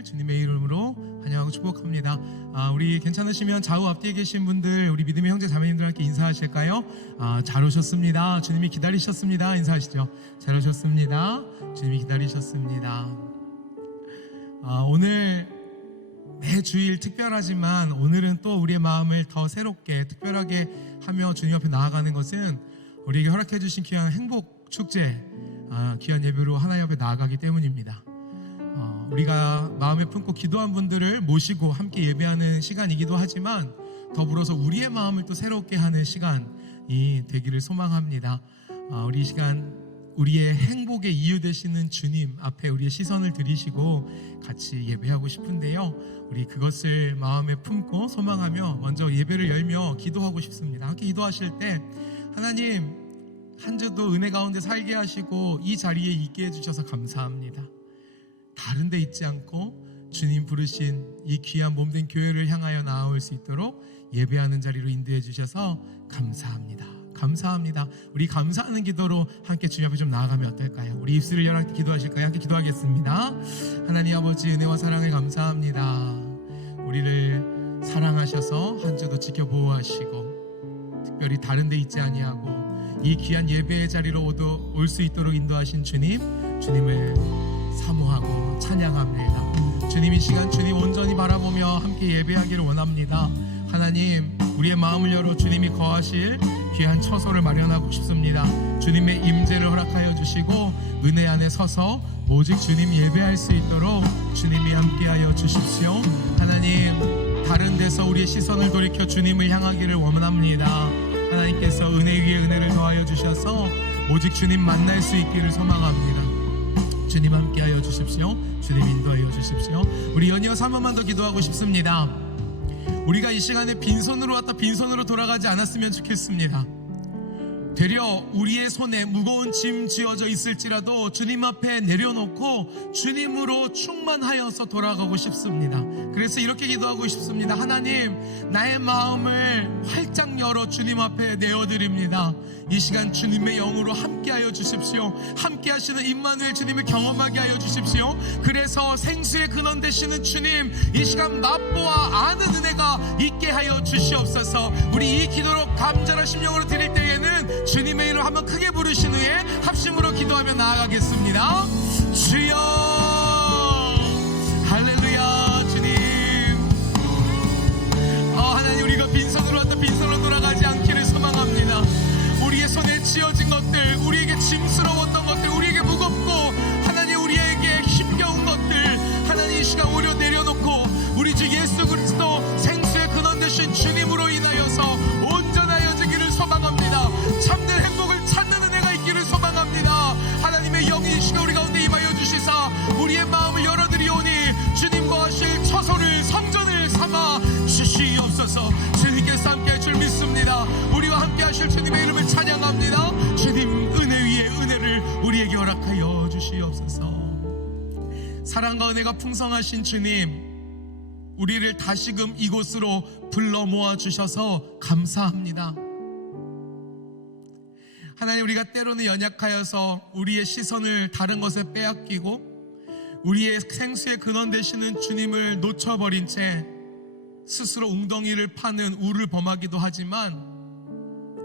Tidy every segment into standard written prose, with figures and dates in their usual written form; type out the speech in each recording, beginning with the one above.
주시기를 주님의 이름으로 환영하고 축복합니다. 우리 괜찮으시면 좌우 앞뒤에 계신 분들, 우리 믿음의 형제 자매님들과 함께 인사하실까요? 잘 오셨습니다. 주님이 기다리셨습니다. 인사하시죠. 잘 오셨습니다. 주님이 기다리셨습니다. 오늘 매 주일 특별하지만 오늘은 또 우리의 마음을 더 새롭게 특별하게 하며 주님 앞에 나아가는 것은 우리에게 허락해 주신 귀한 행복 축제, 귀한 예배로 하나님 앞에 나아가기 때문입니다. 우리가 마음에 품고 기도한 분들을 모시고 함께 예배하는 시간이기도 하지만 더불어서 우리의 마음을 또 새롭게 하는 시간이 되기를 소망합니다. 우리 시간 우리의 행복의 이유 되시는 주님 앞에 우리의 시선을 들이시고 같이 예배하고 싶은데요, 우리 그것을 마음에 품고 소망하며 먼저 예배를 열며 기도하고 싶습니다. 함께 기도하실 때 하나님, 한 주도 은혜 가운데 살게 하시고 이 자리에 있게 해주셔서 감사합니다. 다른 데 있지 않고 주님 부르신 이 귀한 몸된 교회를 향하여 나아올 수 있도록 예배하는 자리로 인도해 주셔서 감사합니다. 감사합니다. 우리 감사하는 기도로 함께 주님 앞에 좀 나아가면 어떨까요? 우리 입술을 열어 함께 기도하실까요? 함께 기도하겠습니다. 하나님 아버지, 은혜와 사랑을 감사합니다. 우리를 사랑하셔서 한 주도 지켜 보호하시고 특별히 다른 데 있지 아니하고 이 귀한 예배의 자리로 올 수 있도록 인도하신 주님을 사모하고 찬양합니다. 주님, 이 시간 주님 온전히 바라보며 함께 예배하기를 원합니다. 하나님, 우리의 마음을 열어 주님이 거하실 귀한 처소를 마련하고 싶습니다. 주님의 임재를 허락하여 주시고 은혜 안에 서서 오직 주님 예배할 수 있도록 주님이 함께하여 주십시오. 하나님, 다른 데서 우리의 시선을 돌이켜 주님을 향하기를 원합니다. 하나님께서 은혜 위에 은혜를 더하여 주셔서 오직 주님 만날 수 있기를 소망합니다. 주님 함께하여 주십시오. 주님 인도하여 주십시오. 우리 연이어서 한 번만 더 기도하고 싶습니다. 우리가 이 시간에 빈손으로 왔다 빈손으로 돌아가지 않았으면 좋겠습니다. 되려 우리의 손에 무거운 짐 쥐어져 있을지라도 주님 앞에 내려놓고 주님으로 충만하여서 돌아가고 싶습니다. 그래서 이렇게 기도하고 싶습니다. 하나님, 나의 마음을 활짝 열어 주님 앞에 내어드립니다. 이 시간 주님의 영으로 함께하여 주십시오. 함께하시는 임마누엘 주님을 경험하게 하여 주십시오. 그래서 생수의 근원 되시는 주님, 이 시간 맛보아 아는 은혜가 있게 하여 주시옵소서. 우리 이 기도로 감절한 심령으로 드릴 때에는 주님의 이름을 한번 크게 부르신 후에 합심으로 기도하며 나아가겠습니다. 주여, 할렐루야. 주님, 하나님, 우리가 빈손으로 왔다 빈손으로 돌아가지 않기를 소망합니다. 우리의 손에 쥐어진 것들, 우리에게 짐스러웠던 것들, 우리에게 무겁고 하나님 우리에게 힘겨운 것들, 하나님 이 시간 오려 내려놓고 우리 주 예수 그리스도 생수의 근원 되신 주님으로 인하여서 온전하여지기를 소망합니다. 참된 행복을 찾는 은혜가 있기를 소망합니다. 하나님의 영이 이 시간 우리 가운데 임하여 주시사 우리의 마음을 열어드리오니 주님과 하실 처소를 성전을 삼아 주시옵소서. 주님께서 함께 할 줄 믿습니다. 우리와 함께 하실 주님의 이름을 찬양합니다. 주님, 은혜 위에 은혜를 우리에게 허락하여 주시옵소서. 사랑과 은혜가 풍성하신 주님, 우리를 다시금 이곳으로 불러 모아 주셔서 감사합니다. 하나님, 우리가 때로는 연약하여서 우리의 시선을 다른 것에 빼앗기고 우리의 생수의 근원 되시는 주님을 놓쳐버린 채 스스로 웅덩이를 파는 우를 범하기도 하지만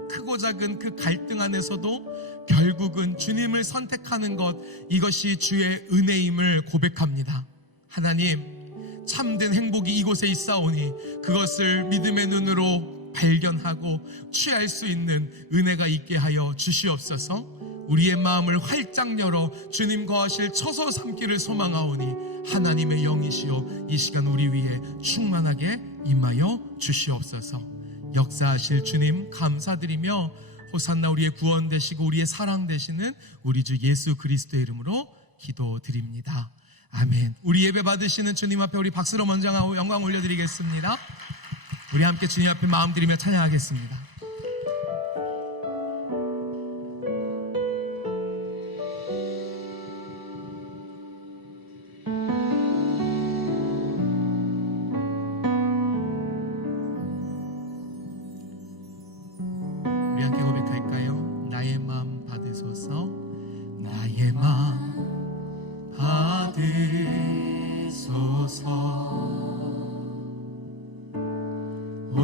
크고 작은 그 갈등 안에서도 결국은 주님을 선택하는 것, 이것이 주의 은혜임을 고백합니다. 하나님, 참된 행복이 이곳에 있사오니 그것을 믿음의 눈으로 발견하고 취할 수 있는 은혜가 있게 하여 주시옵소서. 우리의 마음을 활짝 열어 주님 거하실 처소 삼기를 소망하오니 하나님의 영이시여 이 시간 우리 위에 충만하게 임하여 주시옵소서. 역사하실 주님 감사드리며 호산나 우리의 구원 되시고 우리의 사랑 되시는 우리 주 예수 그리스도의 이름으로 기도드립니다. 아멘. 우리 예배 받으시는 주님 앞에 우리 박수로 먼저 영광 올려드리겠습니다. 우리 함께 주님 앞에 마음 드리며 찬양하겠습니다. 우리 함께 고백할까요? 나의 마음 받으소서. 나의 마음 받으소서.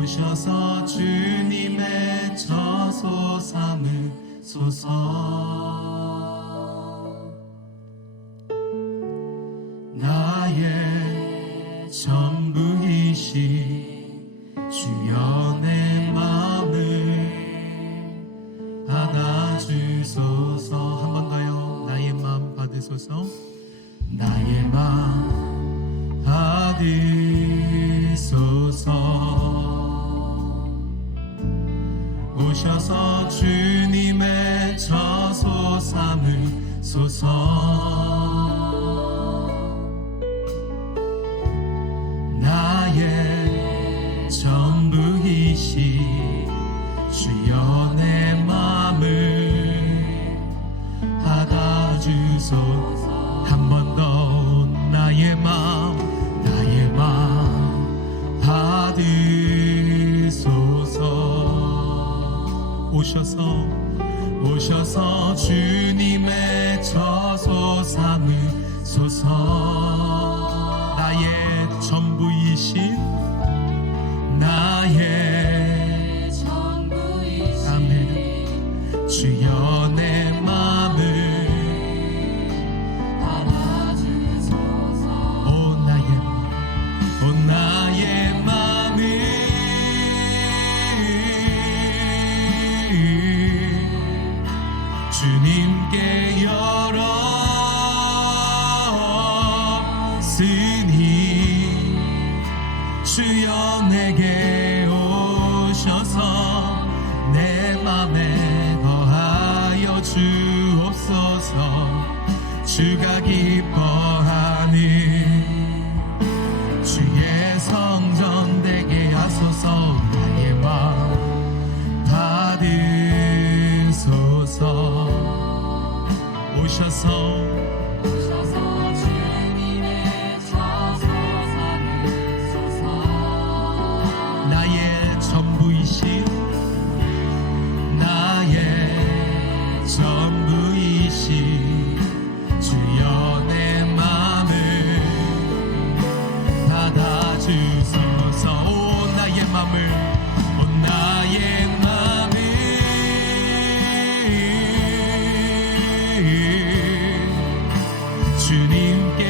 오셔서 주님의 처소 삼으소서. 나의 전부이신 주여 내 마음을 받아주소서. 한 번 더요. 나의 마음 받으소서. 나의 마음 받으소서. 오셔서 주님의 처소 삼으소서. 나의 전부이신 주여 내 마음을 받아주소서. 한 번 더. 나의 마음 받으소서. 오셔서 주님의 처소 삼으소서. 나의 전부이신 아멘. 주여 내 마음을 받아주소서. 오 나의 마음을 주님께 열었으니 주여 내게 오셔서 내 맘에 거하여 주옵소서. 주가 기뻐하는 주의 성전 되게 하소서. 나의 마음 받으소서. 오셔서 주님의 처소 삼으소서. 나의 전부이신 주여 내 마음을 받아주소서. 오 나의 마음을 주님께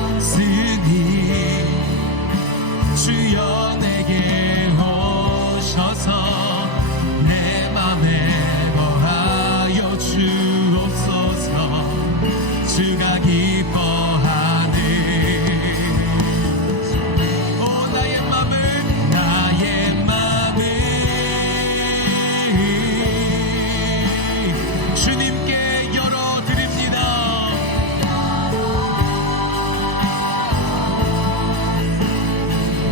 열었으니 주여 내게 오셔서 내 맘에 거하여 주옵소서. 주가 기뻐하는 오 나의 맘을 주님께 열어드립니다.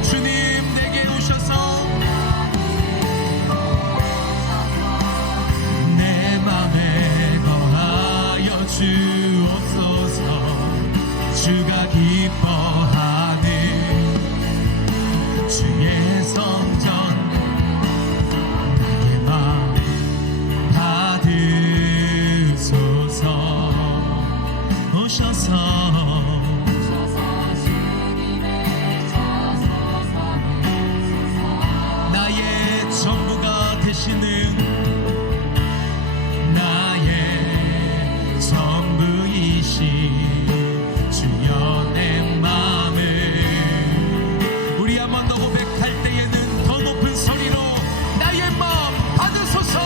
주님 내게 오셔서 내 맘에 거하여 주옵소서. 주가 기뻐하는 주의 성전 나의 마음 받으소서. 오셔서 주님의 처소 삼으소서. 나의 전부가 되시는 나의 전부이신 주여 내 마음을 우리 한 번 더 고백할 때에는 더 높은 소리로 나의 마음 받으소서.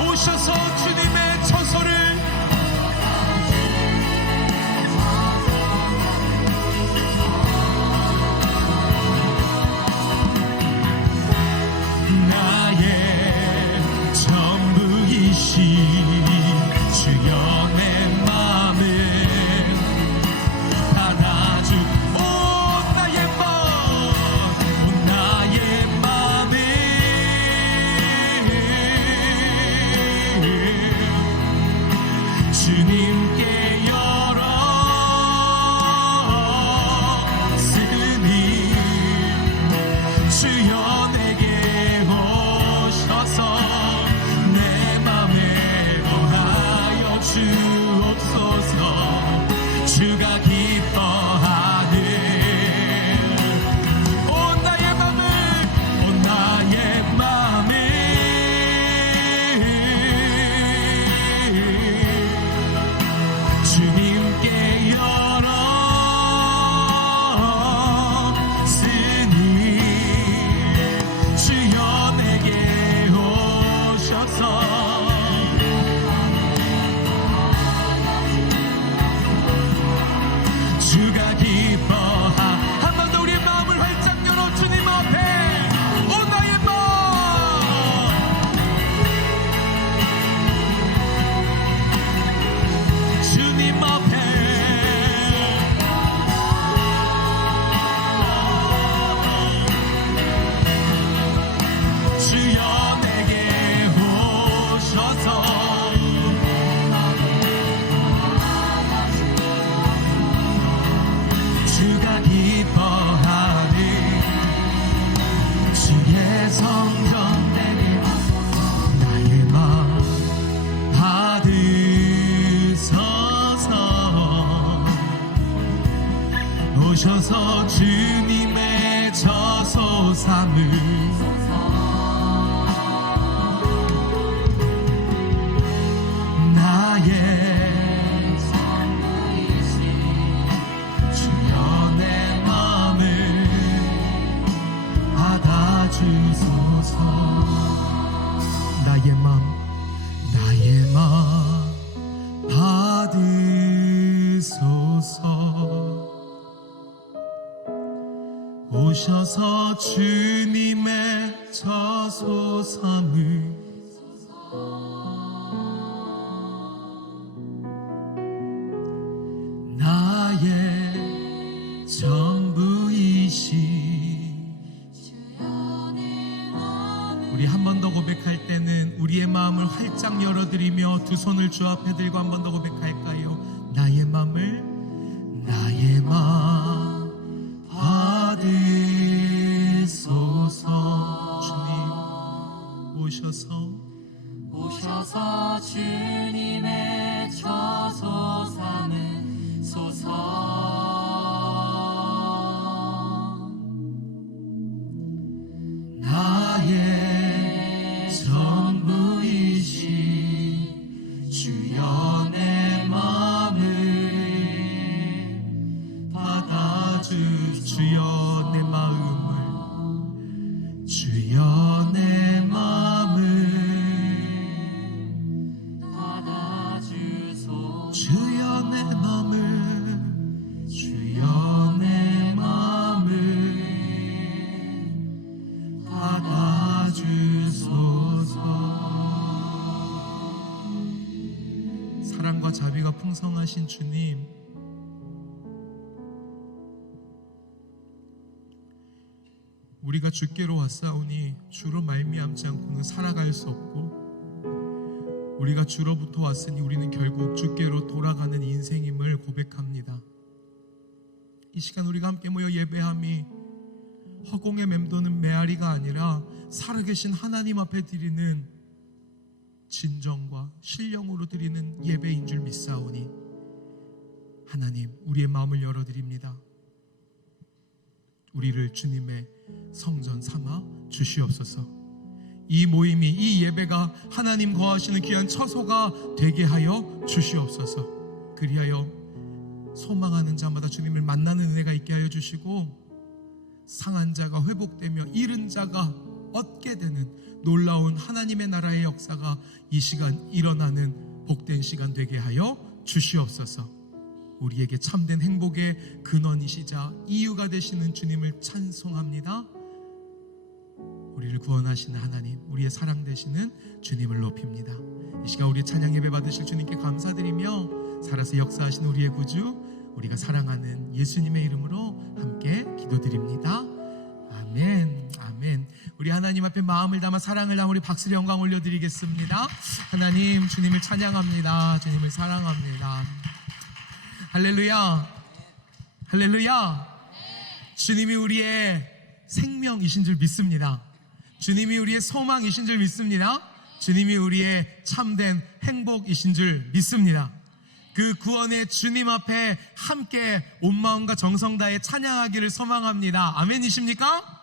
오셔서 주님의 처소를 나의 전부이신 주여 내 마음을 받아주. 오 나의 마음을 주님께 열었으니 주여 내게 오셔서 내 맘에 거하여 주 오셔서 주님의 처소 삼을 나의 전부이시. 우리 한 번 더 고백할 때는 우리의 마음을 활짝 열어드리며 두 손을 주 앞에 들고 한 번 더 고백할까요? 나의 마음을, 나의 마음 받으소서. 주님 오셔서 주님의 처소 삼으소서. 나의 전부이시 주여 내 마음을 받아주. 주여 내 마음을, 주여 내 마음을 받아주소서. 주여 내 마음을, 주여 내 마음을 받아주소서. 사랑과 자비가 풍성하신 주님, 우리가 주께로 왔사오니 주로 말미암지 않고는 살아갈 수 없고, 우리가 주로부터 왔으니 우리는 결국 주께로 돌아가는 인생임을 고백합니다. 이 시간 우리가 함께 모여 예배함이 허공에 맴도는 메아리가 아니라 살아계신 하나님 앞에 드리는 진정과 신령으로 드리는 예배인 줄 믿사오니 하나님, 우리의 마음을 열어드립니다. 우리를 주님의 성전 삼아 주시옵소서. 이 모임이, 이 예배가 하나님 거하시는 귀한 처소가 되게 하여 주시옵소서. 그리하여 소망하는 자마다 주님을 만나는 은혜가 있게 하여 주시고, 상한 자가 회복되며 잃은 자가 얻게 되는 놀라운 하나님의 나라의 역사가 이 시간 일어나는 복된 시간 되게 하여 주시옵소서. 우리에게 참된 행복의 근원이시자 이유가 되시는 주님을 찬송합니다. 우리를 구원하시는 하나님, 우리의 사랑 되시는 주님을 높입니다. 이 시간 우리 찬양 예배 받으실 주님께 감사드리며 살아서 역사하신 우리의 구주, 우리가 사랑하는 예수님의 이름으로 함께 기도드립니다. 아멘, 아멘. 우리 하나님 앞에 마음을 담아 사랑을 담아 우리 박수의 영광 올려드리겠습니다. 하나님, 주님을 찬양합니다. 주님을 사랑합니다. 할렐루야, 할렐루야. 주님이 우리의 생명이신 줄 믿습니다. 주님이 우리의 소망이신 줄 믿습니다. 주님이 우리의 참된 행복이신 줄 믿습니다. 그 구원의 주님 앞에 함께 온 마음과 정성 다해 찬양하기를 소망합니다. 아멘이십니까?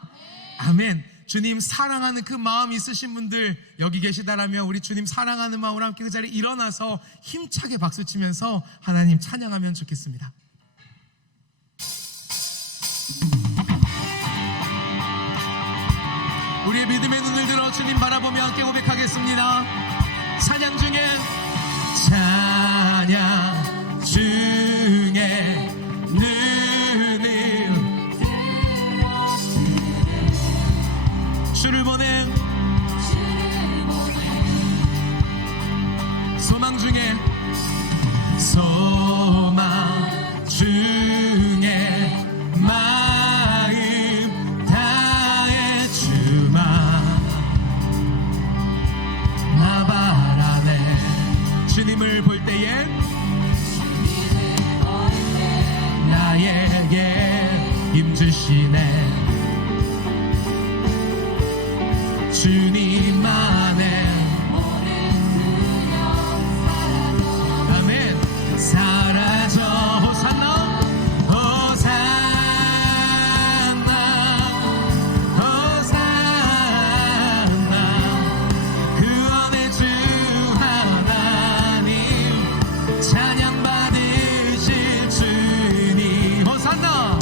아멘. 주님 사랑하는 그 마음 있으신 분들 여기 계시다라면 우리 주님 사랑하는 마음으로 함께 그 자리에 일어나서 힘차게 박수치면서 하나님 찬양하면 좋겠습니다. 우리의 믿음의 눈을 들어 주님 바라보며 함께 고백하겠습니다. 찬양 중에 찬양 중에 눈을 주를 보낸 소망 중에 소망 중에 마음 다해 주마 나 바라네. 주님을 볼 때에 나에게 임주시네. 주님 안에 아멘. 사라져 호산나 호산나 호산나 그 안에 주 하나님 찬양 받으실 주님. 호산나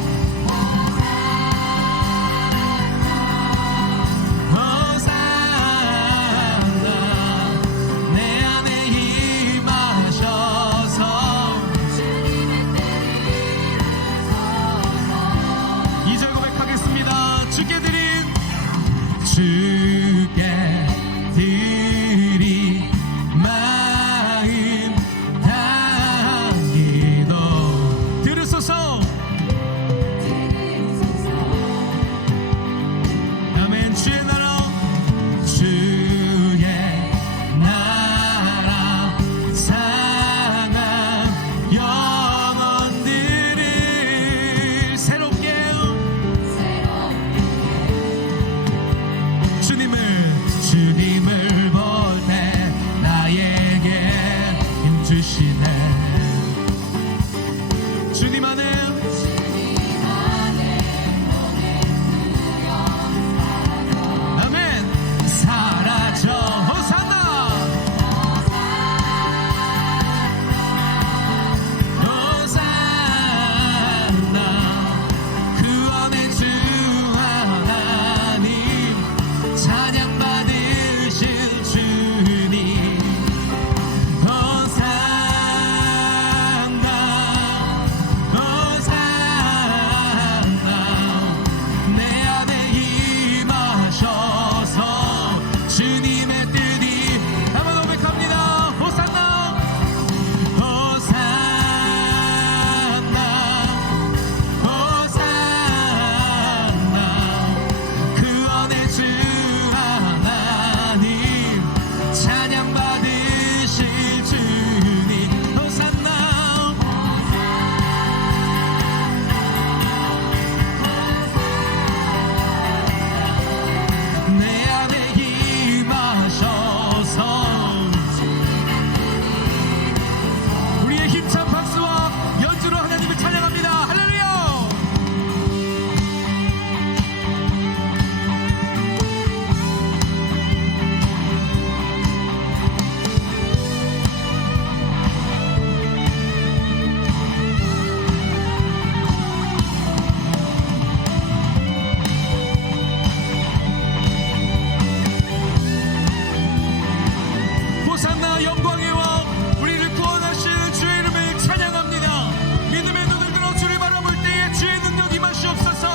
호산나 영광의 왕 우리를 구원하시는 주의 이름을 찬양합니다. 믿음의 눈을 들어 주를 바라볼 때에 주의 능력 임하시옵소서.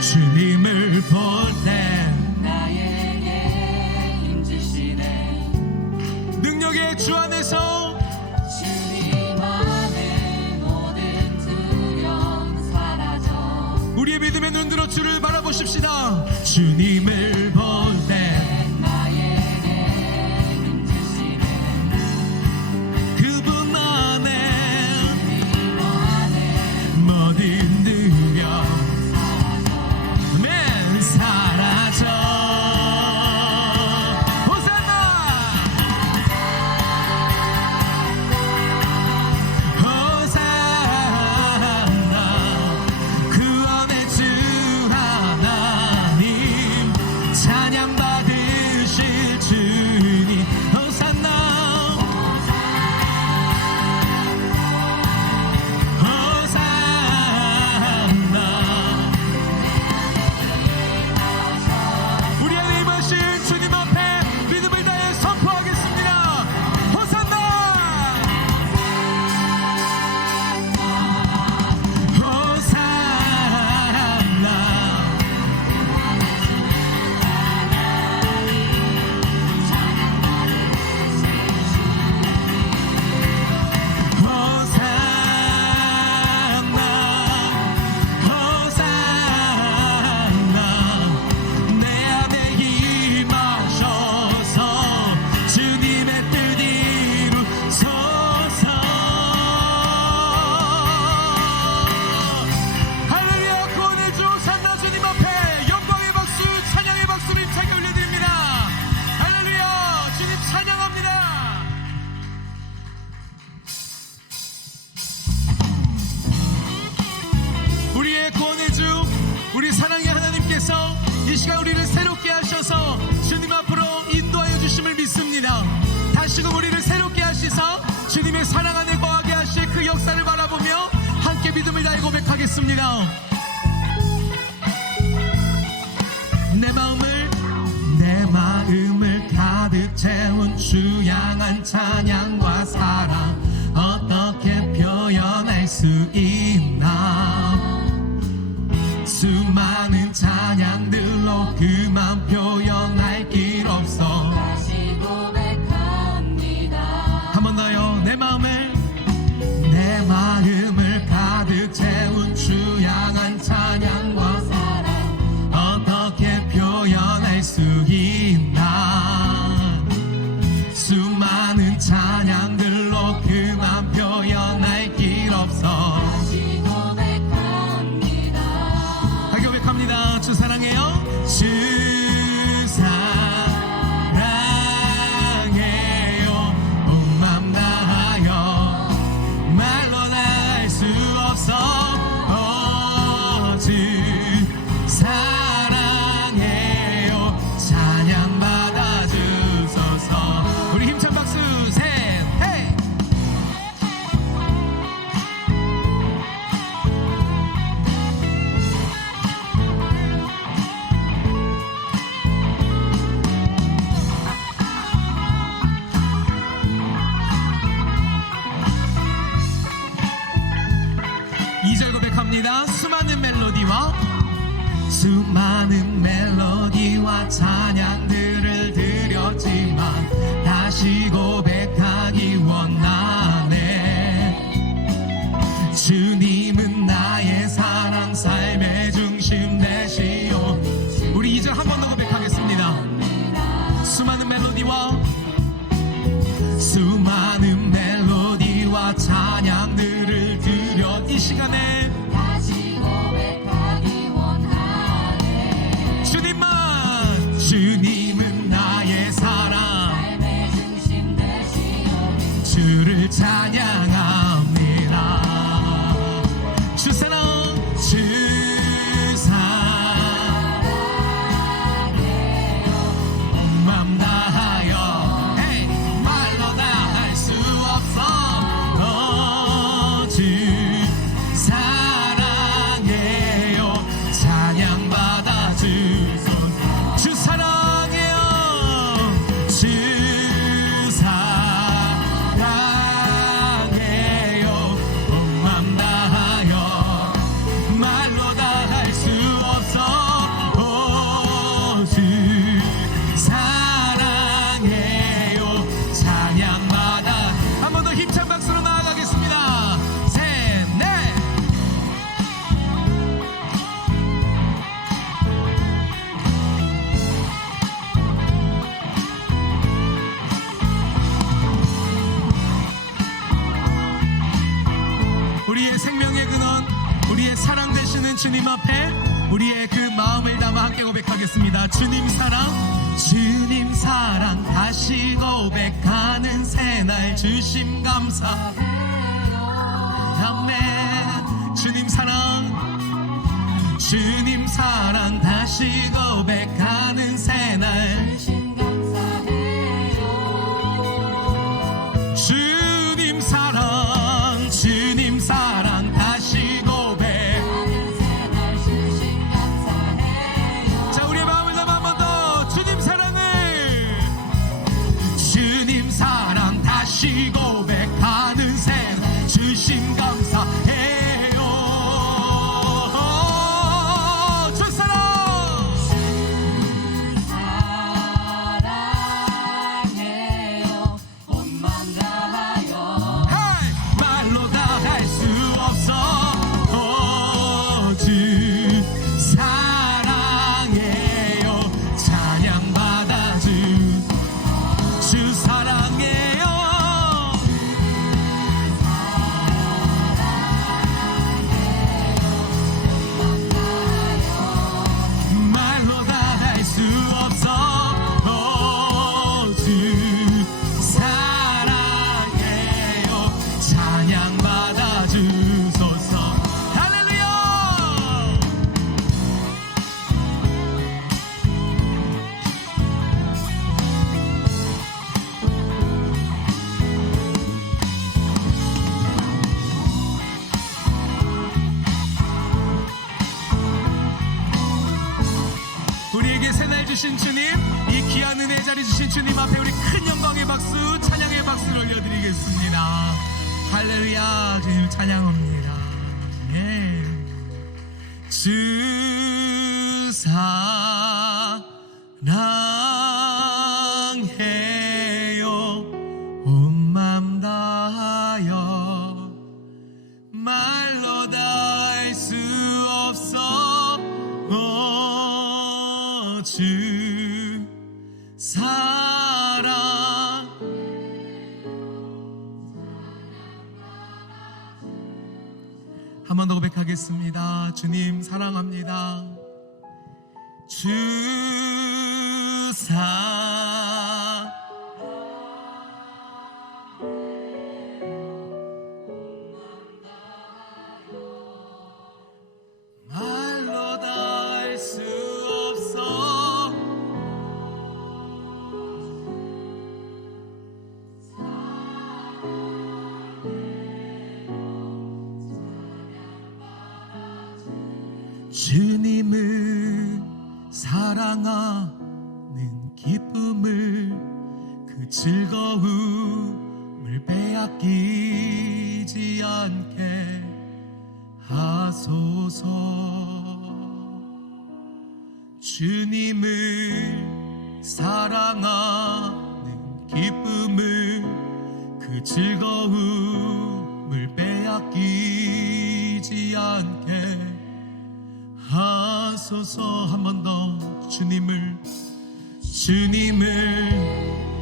주님을 볼 때 나에게 힘주시네. 능력의 주 안에서 주님 안에 모든 두려움 사라져. 우리의 믿음의 눈 들어 주를 바라보십시다. 주님을 볼 때 나에게 힘주시네. 그분 안에 주님 안에 모든 두려움 맨 사라져. 호산나 호산나 그 안에 주 하나님 찬양 받으실 주님. 호산나 호산나 우리 안에 임하신 주님 앞에 믿음을 다해 선포하겠습니다. 호산나 호산나 호산나 내 안에 임하셔서 주님의 뜻 이루소서. 할렐루야. 구원의 주 호산나 주님 앞에 영광의 박수 찬양의 박수를 힘차게 올려드립니다. 할렐루야. 주님 찬양합니다. 우리의 구원의 주 우리 사랑의 하나님께서 이 시간 우리를 새롭게 하셔서 주님 앞으로 인도하여 주심을 믿습니다. 다시금 우리를 새롭게 하시사 주님의 사랑 안에 거하게 하실 그 역사를 바라보며 함께 믿음을 다해 고백하겠습니다. 내 마음을 가득 채운 주 향한 찬양과 사랑 어떻게 표현할 수 있나. 수많은 찬양들로 그만 표현할 길 없어. 다시 고백합니다. 한 번 더요. 내 마음을 가득 채운 주 향한 찬양과 사랑 어떻게 표현할 수 있나. 수많은 찬양들로 그만 표현할 길 없어. 다시 고백합니다. 하게 고백합니다. 주 사랑해요. 주 사랑해요. 온 맘 다하여 말로 다 할 수 없어. 주 사랑해요. 찬양 받아 주소서. 우리 힘찬 박수 셋 헤이. 이 절 고백합니다. 수많은 멜로디와 찬양들을 드렸지만 다시 고백하기 원하네. 주님은 나의 사랑 삶의 중심 되시오. 우리 이 절 한 번 더 고백하겠습니다. 수많은 멜로디와 찬양들을 드려 이 시간에 다시 고백하기 원하네. 주님은 나의 사랑 삶의 중심 되시오. 주를 찬양합니다. 주 사랑 온 맘 다하여 헤이 말로 다 할 수 없어. 주 사랑해요. 찬양 받아 주소서. 주 사랑해요. 주 살아계신 주님 앞에 우리의 그 마음을 담아 함께 고백하겠습니다. 주님 사랑 다시 고백하는 새날 주심 감사. 아멘. 주님 사랑 다시 고백하는 새날 주님 감사해요. 주님 사랑 다시 고백. 하는 새날 주님 감사해요. 자, 우리의 마음을 담아 한 번 더 주님 사랑 다시 고백하는 새날 주심 감사해요. 사랑해요. 온 맘 다하여. 말로 다 할 수 없어. 주 사랑해요. 찬양 받아 주 사랑해요. 말로 다 할 수 없어. 주 사랑해요. 찬양 받아 주소서. 할렐루야. 우리에게 새날 주신 주님, 이 귀한 은혜 자리 주신 주님 앞에 우리 큰 영광의 박수, 찬양의 박수를 올려드리겠습니다. 할렐루야. 주님 찬양합니다. 예. 주 사랑해요. 온 맘 다하여. 말로 다 할 수 없어. 주 사랑. 한 번 더 고백하겠습니다. 주님 사랑합니다. 주 사랑. 말로 다 할 수 없어. 주님을 사랑하는 기쁨을, 그 즐거움을 빼앗기지 않게 하소서. 주님을 사랑하는 기쁨을, 그 즐거움을 빼앗기지 않게 하소서. 한 번 더. 주님을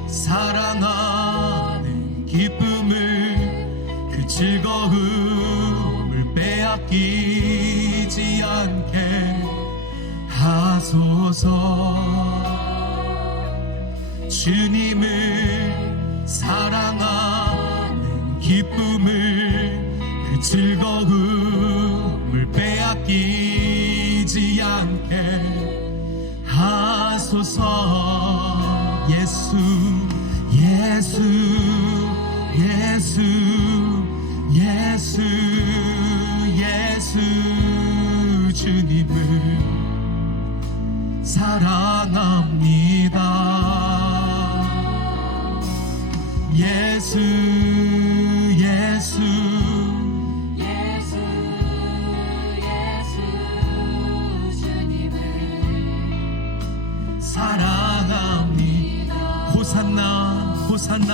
사랑하는 기쁨을, 그 즐거움을 빼앗기지 않게 하소서. 주님을 사랑하는 기쁨을, 그 즐거움을 빼앗기지 않게 하소서. 예수 예수 예수 예수 예수 주님을 사랑합니다. 예수 예수 예수 예수 주님을 사랑합니다. 호산나 호산나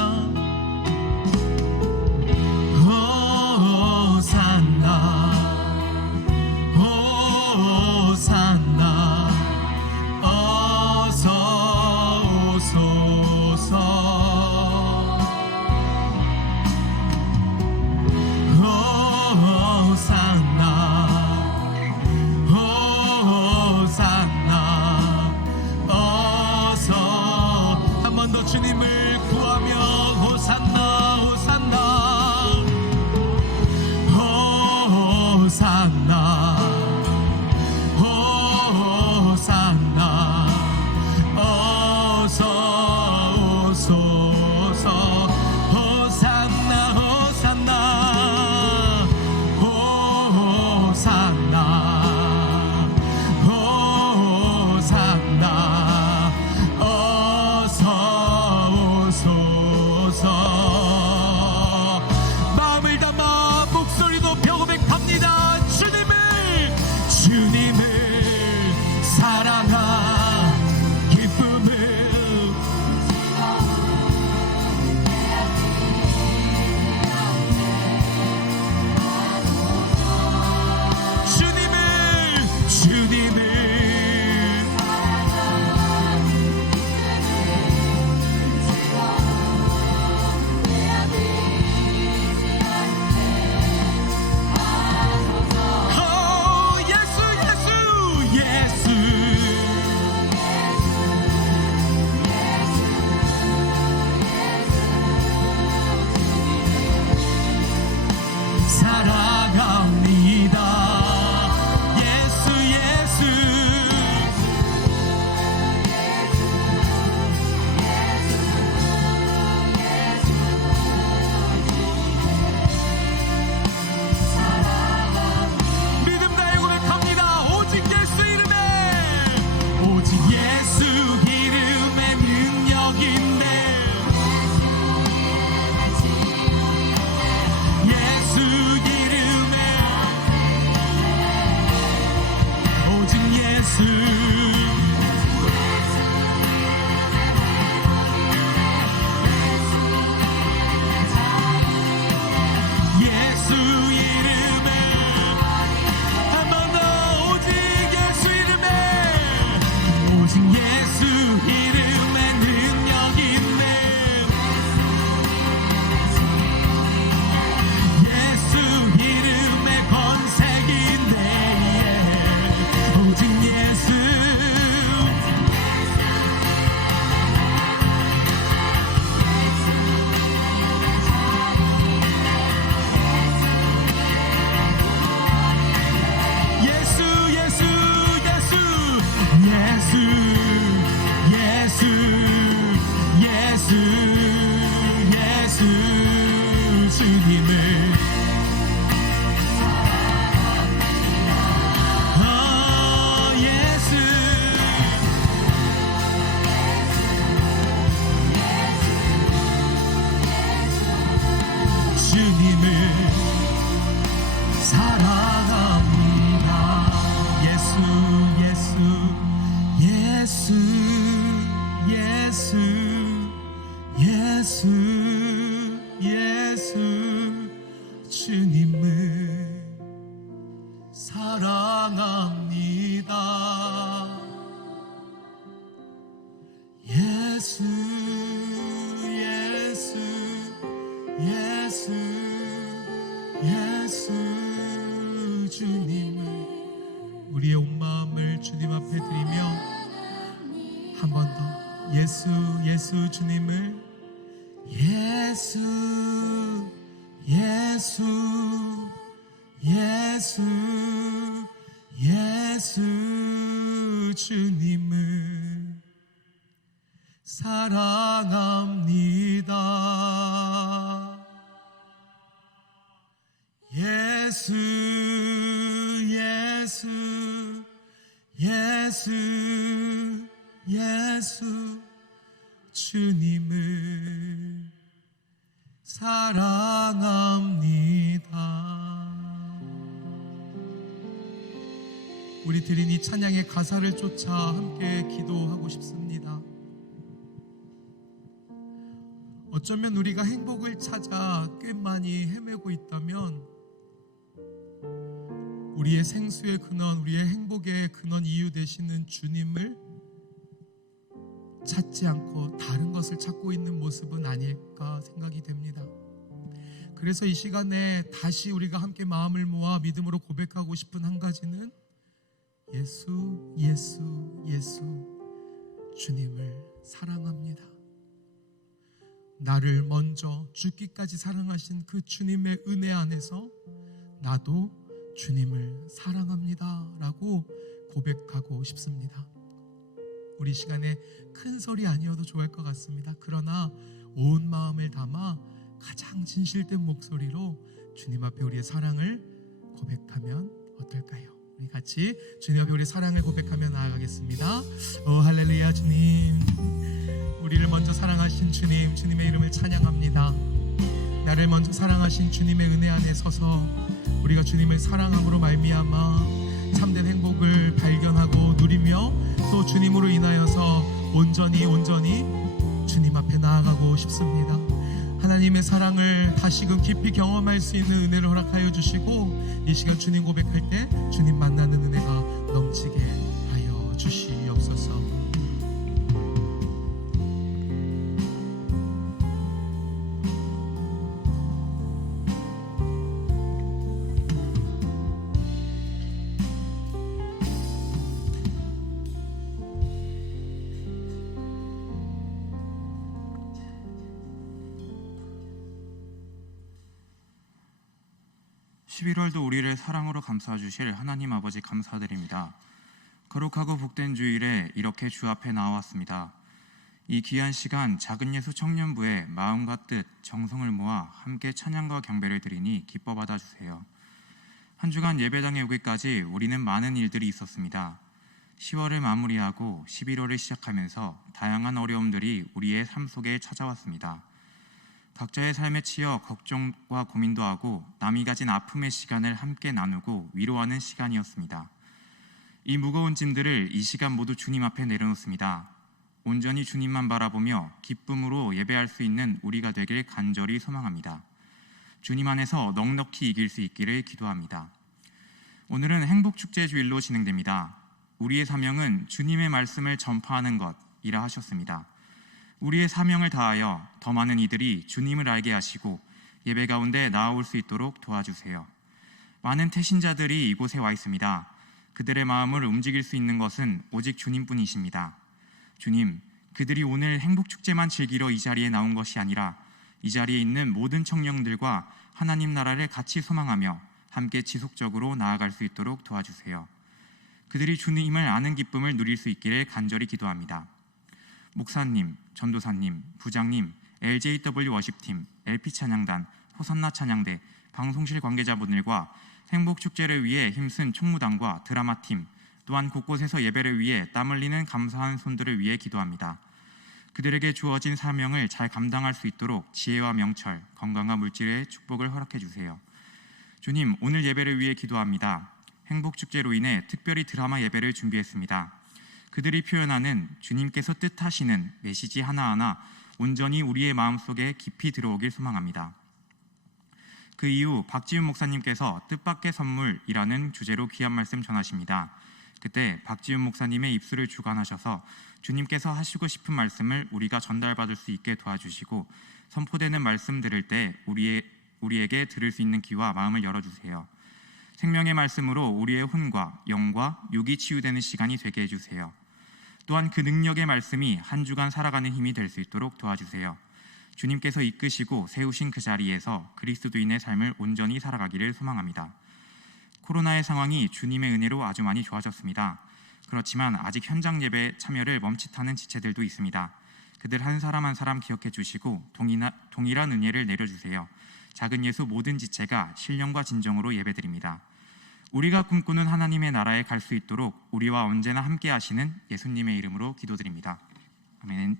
호산나 호산나 어서 오소서. 호산나 사랑합니다. 예수 예수 예수 예수 예수 예수 주님을 사랑합니다. 예수 예수 예수 예수 주님을 우리의 온 마음을 주님 앞에 드리며 한 번 더 예수 예수 주님을 예수 예수 예수 예수 주님을 사랑합니다. 예수 예수 예수 예수 주님을 사랑합니다. 우리 드린 이 찬양의 가사를 쫓아 함께 기도하고 싶습니다. 어쩌면 우리가 행복을 찾아 꽤 많이 헤매고 있다면 우리의 생수의 근원, 우리의 행복의 근원 이유 되시는 주님을 찾지 않고 다른 것을 찾고 있는 모습은 아닐까 생각이 됩니다. 그래서 이 시간에 다시 우리가 함께 마음을 모아 믿음으로 고백하고 싶은 한 가지는 예수 예수 예수 주님을 사랑합니다. 나를 먼저 죽기까지 사랑하신 그 주님의 은혜 안에서 나도 주님을 사랑합니다 라고 고백하고 싶습니다. 우리 시간에 큰 소리 아니어도 좋을 것 같습니다. 그러나 온 마음을 담아 가장 진실된 목소리로 주님 앞에 우리의 사랑을 고백하면 어떨까요? 우리 같이 주님 앞에 우리의 사랑을 고백하며 나아가겠습니다. 오 할렐루야. 주님, 우리를 먼저 사랑하신 주님, 주님의 이름을 찬양합니다. 나를 먼저 사랑하신 주님의 은혜 안에 서서 우리가 주님을 사랑함으로 말미암아 참된 행복을 발견하고 누리며 또 주님으로 인하여서 온전히 주님 앞에 나아가고 싶습니다. 하나님의 사랑을 다시금 깊이 경험할 수 있는 은혜를 허락하여 주시고 이 시간 주님 고백할 때 주님 만나는 은혜가 넘치게 하여 주시옵소서. 11월도 우리를 사랑으로 감싸주실 하나님 아버지 감사드립니다. 거룩하고 복된 주일에 이렇게 주 앞에 나왔습니다. 이 귀한 시간 작은 예수 청년부의 마음과 뜻, 정성을 모아 함께 찬양과 경배를 드리니 기뻐 받아주세요. 한 주간 예배당에 오기까지 우리는 많은 일들이 있었습니다. 10월을 마무리하고 11월을 시작하면서 다양한 어려움들이 우리의 삶 속에 찾아왔습니다. 각자의 삶에 치여 걱정과 고민도 하고 남이 가진 아픔의 시간을 함께 나누고 위로하는 시간이었습니다. 이 무거운 짐들을 이 시간 모두 주님 앞에 내려놓습니다. 온전히 주님만 바라보며 기쁨으로 예배할 수 있는 우리가 되길 간절히 소망합니다. 주님 안에서 넉넉히 이길 수 있기를 기도합니다. 오늘은 행복축제 주일로 진행됩니다. 우리의 사명은 주님의 말씀을 전파하는 것이라 하셨습니다. 우리의 사명을 다하여 더 많은 이들이 주님을 알게 하시고 예배 가운데 나아올 수 있도록 도와주세요. 많은 태신자들이 이곳에 와 있습니다. 그들의 마음을 움직일 수 있는 것은 오직 주님뿐이십니다. 주님, 그들이 오늘 행복축제만 즐기러 이 자리에 나온 것이 아니라 이 자리에 있는 모든 청년들과 하나님 나라를 같이 소망하며 함께 지속적으로 나아갈 수 있도록 도와주세요. 그들이 주님을 아는 기쁨을 누릴 수 있기를 간절히 기도합니다. 목사님, 전도사님, 부장님, LJW 워십팀, LP 찬양단, 호산나 찬양대, 방송실 관계자분들과 행복축제를 위해 힘쓴 총무단과 드라마팀, 또한 곳곳에서 예배를 위해 땀 흘리는 감사한 손들을 위해 기도합니다. 그들에게 주어진 사명을 잘 감당할 수 있도록 지혜와 명철, 건강과 물질의 축복을 허락해 주세요. 주님, 오늘 예배를 위해 기도합니다. 행복축제로 인해 특별히 드라마 예배를 준비했습니다. 그들이 표현하는 주님께서 뜻하시는 메시지 하나하나 온전히 우리의 마음속에 깊이 들어오길 소망합니다. 그 이후 박지훈 목사님께서 뜻밖의 선물이라는 주제로 귀한 말씀 전하십니다. 그때 박지훈 목사님의 입술을 주관하셔서 주님께서 하시고 싶은 말씀을 우리가 전달받을 수 있게 도와주시고 선포되는 말씀 들을 때 우리에게 들을 수 있는 귀와 마음을 열어주세요. 생명의 말씀으로 우리의 혼과 영과 육이 치유되는 시간이 되게 해주세요. 또한 그 능력의 말씀이 한 주간 살아가는 힘이 될 수 있도록 도와주세요. 주님께서 이끄시고 세우신 그 자리에서 그리스도인의 삶을 온전히 살아가기를 소망합니다. 코로나의 상황이 주님의 은혜로 아주 많이 좋아졌습니다. 그렇지만 아직 현장 예배 참여를 멈칫하는 지체들도 있습니다. 그들 한 사람 한 사람 기억해 주시고 동일한 은혜를 내려주세요. 작은 예수 모든 지체가 신령과 진정으로 예배드립니다. 우리가 꿈꾸는 하나님의 나라에 갈 수 있도록 우리와 언제나 함께 하시는 예수님의 이름으로 기도드립니다. 아멘.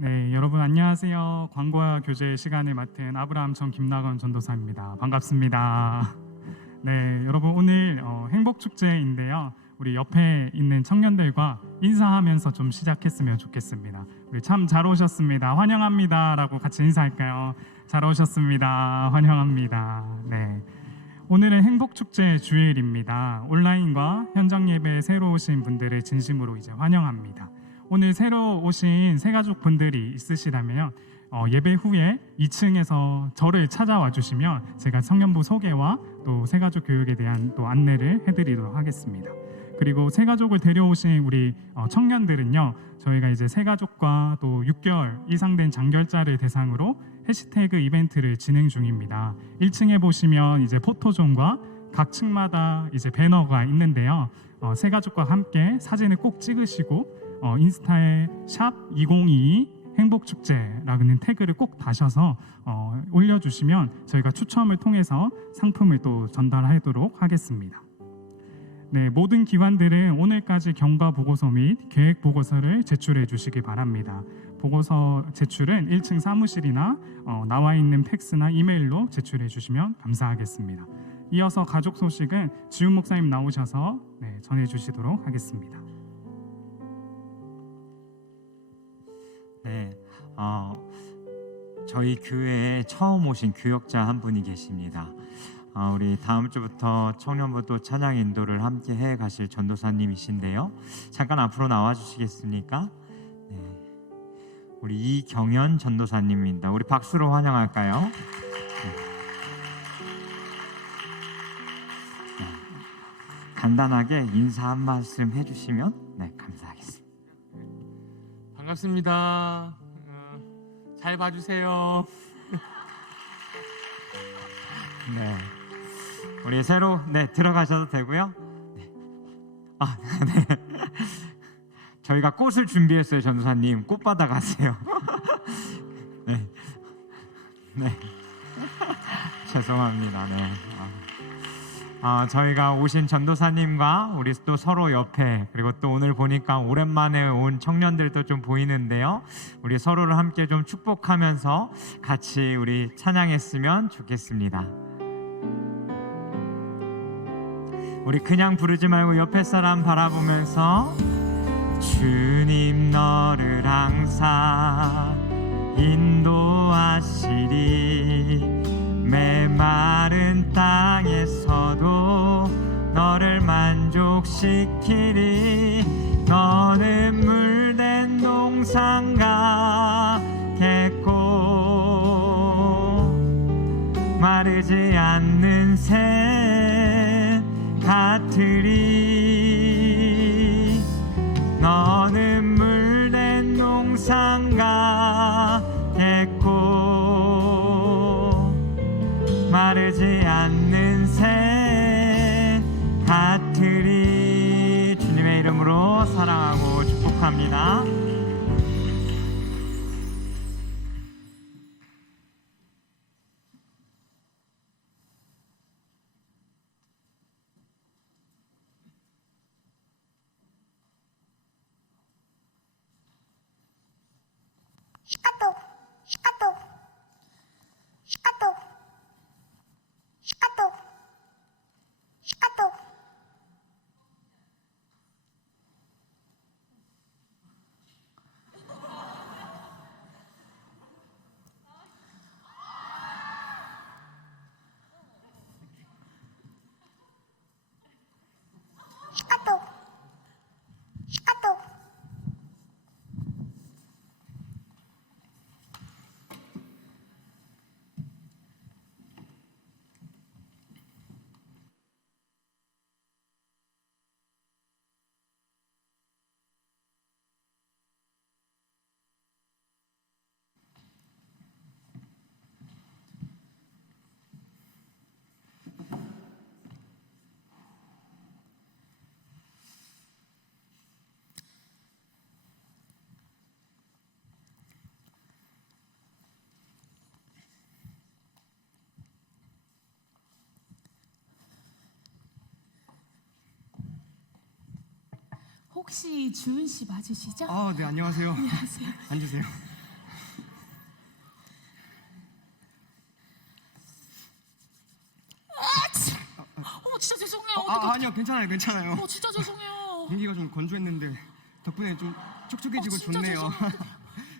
네, 여러분 안녕하세요. 광고와 교제 시간을 맡은 아브라함 전 김나건 전도사입니다. 반갑습니다. 네, 여러분 오늘 행복축제인데요. 우리 옆에 있는 청년들과 인사하면서 좀 시작했으면 좋겠습니다. 우리 참 잘 오셨습니다. 환영합니다. 라고 같이 인사할까요? 잘 오셨습니다. 환영합니다. 네. 오늘은 행복축제 주일입니다. 온라인과 현장 예배에 새로 오신 분들을 진심으로 이제 환영합니다. 오늘 새로 오신 새가족 분들이 있으시다면 예배 후에 2층에서 저를 찾아와 주시면 제가 청년부 소개와 또 새가족 교육에 대한 또 안내를 해드리도록 하겠습니다. 그리고 새가족을 데려오신 우리 청년들은요, 저희가 이제 새가족과 또 6개월 이상 된 장결자를 대상으로 해시태그 이벤트를 진행 중입니다. 1층에 보시면 이제 포토존과 각 층마다 이제 배너가 있는데요. 새가족과 함께 사진을 꼭 찍으시고 인스타에 샵2022 행복축제라는 태그를 꼭 다셔서 올려주시면 저희가 추첨을 통해서 상품을 또 전달하도록 하겠습니다. 네, 모든 기관들은 오늘까지 경과 보고서 및 계획 보고서를 제출해 주시기 바랍니다. 보고서 제출은 1층 사무실이나 나와 있는 팩스나 이메일로 제출해 주시면 감사하겠습니다. 이어서 가족 소식은 지훈 목사님 나오셔서 전해 주시도록 하겠습니다. 네, 저희 교회에 처음 오신 교역자 한 분이 계십니다. 우리 다음 주부터 청년부도 찬양 인도를 함께 해 가실 전도사님이신데요. 잠깐 앞으로 나와 주시겠습니까? 네, 우리 이경연 전도사님입니다. 우리 박수로 환영할까요? 네. 네. 간단하게 인사 한 말씀 해주시면 감사하겠습니다. 반갑습니다. 잘 봐주세요. 네, 우리 새로 들어가셔도 되고요. 네. 네. 저희가 꽃을 준비했어요, 전도사님. 꽃 받아 가세요. 네, 네. 죄송합니다. 네. 저희가 오신 전도사님과 우리 또 서로 옆에, 그리고 또 오늘 보니까 오랜만에 온 청년들도 좀 보이는데요. 우리 서로를 함께 좀 축복하면서 같이 우리 찬양했으면 좋겠습니다. 우리 그냥 부르지 말고 옆에 사람 바라보면서 주님 너를 항상 인도하시리 메마른 땅에서도 너를 만족시키리 너는 물된 동산 같겠고 마르지 않는 새 같으리 너는 물된 동산 같겠고 마르지 않는 새 같으리. 주님의 이름으로 사랑하고 축복합니다. 혹시 주은 씨 맞으시죠? 네, 안녕하세요. 안녕하세요. 앉으세요. 진짜 죄송해요. 어떡해. 아니요, 괜찮아요. 진짜 죄송해요. 공기가 좀 건조했는데 덕분에 좀 촉촉해지고 진짜 좋네요. 죄송해요.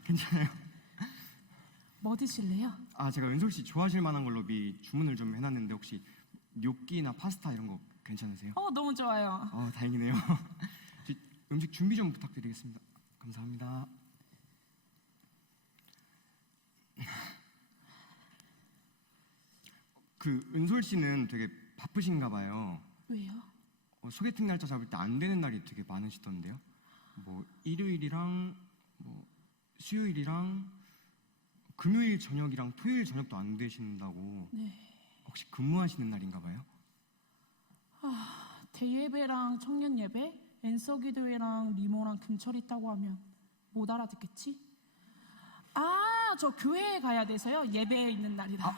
괜찮아요. 뭐 드실래요? 제가 은솔 씨 좋아하실 만한 걸로 주문을 좀 해놨는데 혹시 뇨끼나 파스타 이런 거 괜찮으세요? 너무 좋아요. 다행이네요. 음식 준비 좀 부탁드리겠습니다. 감사합니다. 은솔 씨는 되게 바쁘신가 봐요. 왜요? 소개팅 날짜 잡을 때 안 되는 날이 되게 많으시던데요. 뭐 일요일이랑 뭐 수요일이랑 금요일 저녁이랑 토요일 저녁도 안 되신다고. 네. 혹시 근무하시는 날인가 봐요? 대예배랑 청년예배, 엔서기도회랑 리모랑 금철 있다고 하면 못 알아듣겠지? 저 교회에 가야 돼서요. 예배에 있는 날이라.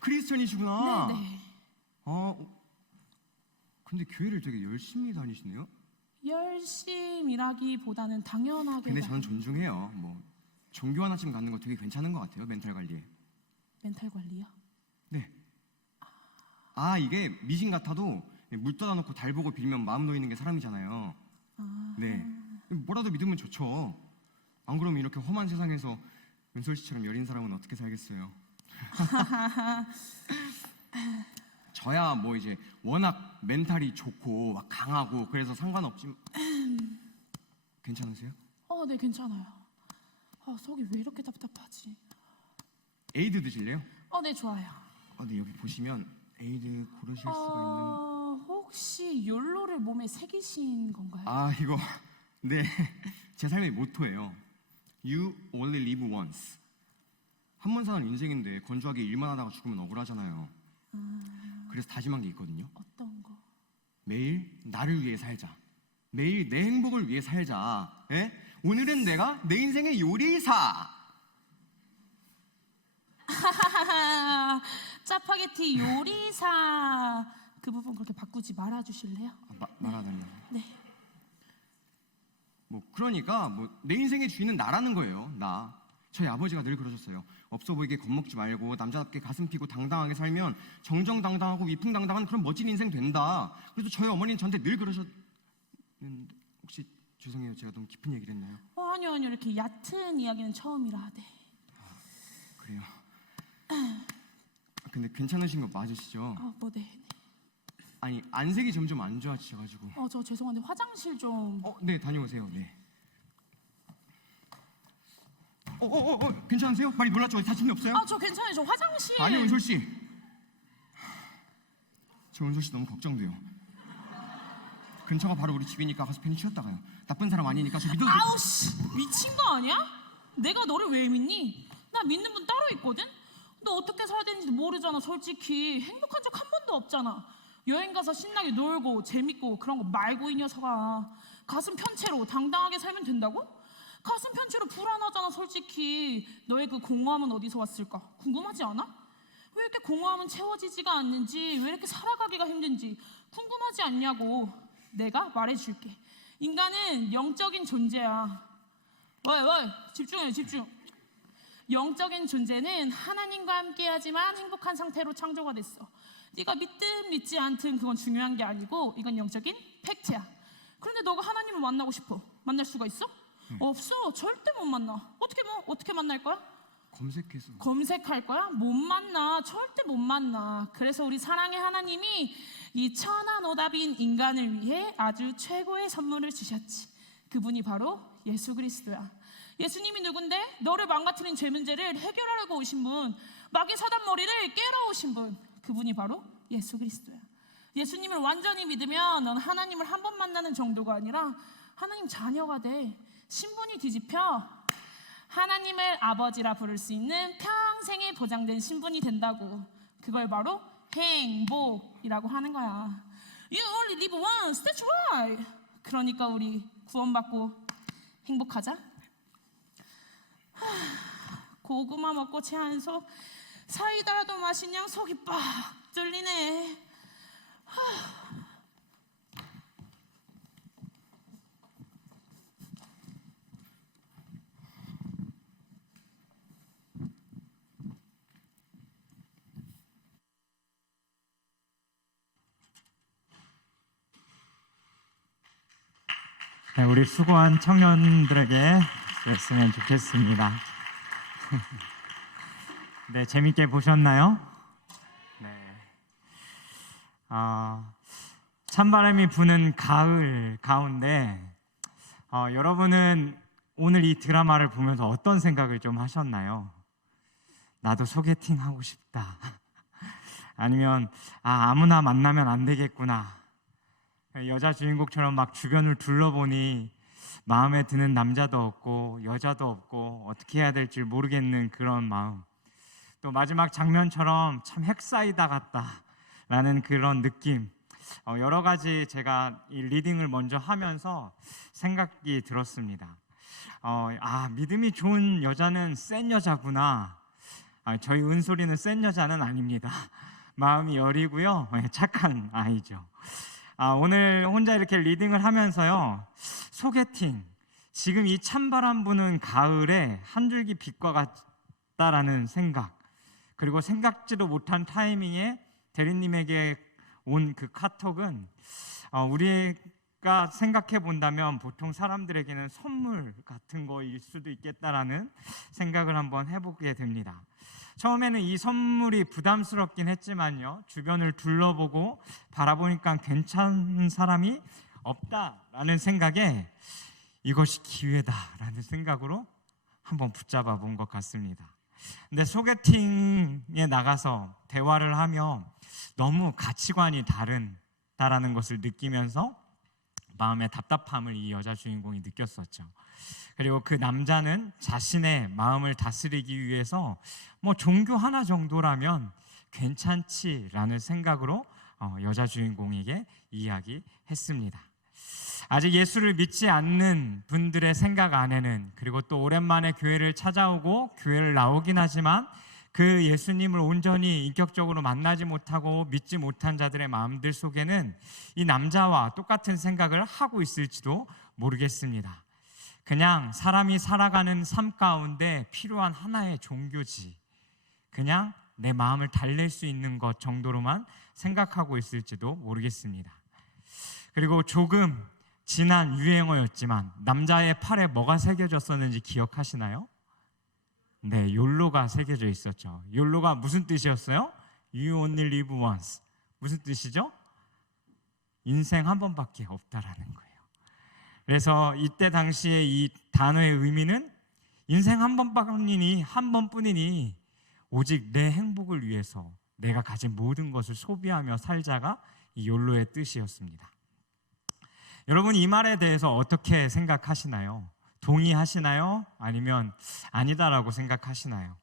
크리스천이시구나. 네네. 근데 교회를 되게 열심히 다니시네요. 열심이라기보다는 당연하게. 근데 저는 존중해요. 뭐 종교 하나쯤 갖는 거 되게 괜찮은 것 같아요. 멘탈 관리에. 멘탈 관리요? 네. 이게 미신 같아도 물 떠다 놓고 달 보고 빌면 마음 놓이는 게 사람이잖아요. 네. 뭐라도 믿으면 좋죠. 안 그러면 이렇게 험한 세상에서 은솔 씨처럼 여린 사람은 어떻게 살겠어요? 저야 뭐 이제 워낙 멘탈이 좋고 막 강하고 그래서 상관없지만 괜찮으세요? 네, 괜찮아요. 속이 왜 이렇게 답답하지? 에이드 드실래요? 네, 좋아요. 네, 여기 보시면 에이드 고르실 수가 있는. 혹시 욜로를 몸에 새기신 건가요? 이거 네, 제 삶의 모토예요. You only live once. 한 번 사는 인생인데 건조하게 일만 하다가 죽으면 억울하잖아요. 그래서 다짐한 게 있거든요. 어떤 거? 매일 나를 위해 살자. 매일 내 행복을 위해 살자. 예? 오늘은 내가 내 인생의 요리사. 짜파게티 요리사. 그 부분 그렇게 바꾸지 말아주실래요? 말하달라고. 네. 뭐 그러니까 뭐 내 인생의 주인은 나라는 거예요. 나. 저희 아버지가 늘 그러셨어요. 없어 보이게 겁먹지 말고 남자답게 가슴 피고 당당하게 살면 정정당당하고 위풍당당한 그런 멋진 인생 된다. 그래서 저희 어머니는 저한테 늘 그러셨는데 혹시 죄송해요. 제가 너무 깊은 얘기를 했나요? 아니요. 이렇게 얕은 이야기는 처음이라. 네. 그래요. 근데 괜찮으신 거 맞으시죠? 네. 아니 안색이 점점 안 좋아지셔가지고. 저 죄송한데 화장실 좀. 네, 다녀오세요. 네. 괜찮으세요? 많이 놀랐죠? 다친 데 없어요? 저 괜찮아요. 저 화장실. 아니요, 은솔 씨. 저 은솔 씨 너무 걱정돼요. 근처가 바로 우리 집이니까 가서 편히 쉬었다가요. 나쁜 사람 아니니까 저 믿어도. 아우씨, 미친 거 아니야? 내가 너를 왜 믿니? 나 믿는 분 따로 있거든? 너 어떻게 살아야 되는지 모르잖아. 솔직히 행복한 적 한 번도 없잖아. 여행 가서 신나게 놀고 재밌고 그런 거 말고 이 녀석아. 가슴 편채로 당당하게 살면 된다고? 가슴 편채로 불안하잖아. 솔직히 너의 그 공허함은 어디서 왔을까? 궁금하지 않아? 왜 이렇게 공허함은 채워지지가 않는지, 왜 이렇게 살아가기가 힘든지 궁금하지 않냐고. 내가 말해줄게. 인간은 영적인 존재야. 왜 집중해. 영적인 존재는 하나님과 함께하지만 행복한 상태로 창조가 됐어. 네가 믿든 믿지 않든 그건 중요한 게 아니고 이건 영적인 팩트야. 그런데 너가 하나님을 만나고 싶어. 만날 수가 있어? 없어. 절대 못 만나. 어떻게 만날 거야? 검색해서. 검색할 거야? 못 만나. 절대 못 만나. 그래서 우리 사랑의 하나님이 이 천한 오답인 인간을 위해 아주 최고의 선물을 주셨지. 그분이 바로 예수 그리스도야. 예수님이 누군데? 너를 망가뜨린 죄 문제를 해결하려고 오신 분, 마귀 사단 머리를 깨러 오신 분, 그분이 바로 예수 그리스도야. 예수님을 완전히 믿으면 넌 하나님을 한 번 만나는 정도가 아니라 하나님 자녀가 돼. 신분이 뒤집혀. 하나님을 아버지라 부를 수 있는 평생에 보장된 신분이 된다고. 그걸 바로 행복이라고 하는 거야. You only live once. That's right. 그러니까 우리 구원받고 행복하자. 고구마 먹고 체한 속, 사이다라도 마시냐 속이 빡 뚫리네. 네, 우리 수고한 청년들에게 쓰였으면 좋겠습니다. 네, 재밌게 보셨나요? 네. 찬바람이 부는 가을 가운데 여러분은 오늘 이 드라마를 보면서 어떤 생각을 좀 하셨나요? 나도 소개팅 하고 싶다. 아니면 아무나 만나면 안 되겠구나. 여자 주인공처럼 막 주변을 둘러보니 마음에 드는 남자도 없고 여자도 없고 어떻게 해야 될지 모르겠는 그런 마음. 또 마지막 장면처럼 참 핵사이다 같다라는 그런 느낌. 여러 가지 제가 이 리딩을 먼저 하면서 생각이 들었습니다. 믿음이 좋은 여자는 센 여자구나. 저희 은솔이는 센 여자는 아닙니다. 마음이 여리고요, 착한 아이죠. 오늘 혼자 이렇게 리딩을 하면서요, 소개팅, 지금 이 찬바람 부는 가을에 한 줄기 빛과 같다라는 생각, 그리고 생각지도 못한 타이밍에 대리님에게 온 그 카톡은 우리가 생각해 본다면 보통 사람들에게는 선물 같은 거일 수도 있겠다라는 생각을 한번 해보게 됩니다. 처음에는 이 선물이 부담스럽긴 했지만요, 주변을 둘러보고 바라보니까 괜찮은 사람이 없다라는 생각에 이것이 기회다라는 생각으로 한번 붙잡아 본 것 같습니다. 근데 소개팅에 나가서 대화를 하며 너무 가치관이 다르다라는 것을 느끼면서 마음의 답답함을 이 여자 주인공이 느꼈었죠. 그리고 그 남자는 자신의 마음을 다스리기 위해서 종교 하나 정도라면 괜찮지라는 생각으로 여자 주인공에게 이야기했습니다. 아직 예수를 믿지 않는 분들의 생각 안에는, 그리고 또 오랜만에 교회를 찾아오고 교회를 나오긴 하지만 그 예수님을 온전히 인격적으로 만나지 못하고 믿지 못한 자들의 마음들 속에는 이 남자와 똑같은 생각을 하고 있을지도 모르겠습니다. 그냥 사람이 살아가는 삶 가운데 필요한 하나의 종교지, 그냥 내 마음을 달랠 수 있는 것 정도로만 생각하고 있을지도 모르겠습니다. 그리고 조금 지난 유행어였지만 남자의 팔에 뭐가 새겨졌었는지 기억하시나요? 네, 욜로가 새겨져 있었죠. 욜로가 무슨 뜻이었어요? You only live once. 무슨 뜻이죠? 인생 한 번밖에 없다라는 거예요. 그래서 이때 당시에 이 단어의 의미는 인생 한 번뿐이니 오직 내 행복을 위해서 내가 가진 모든 것을 소비하며 살자가 이 욜로의 뜻이었습니다. 여러분, 이 말에 대해서 어떻게 생각하시나요? 동의하시나요? 아니면 아니다라고 생각하시나요?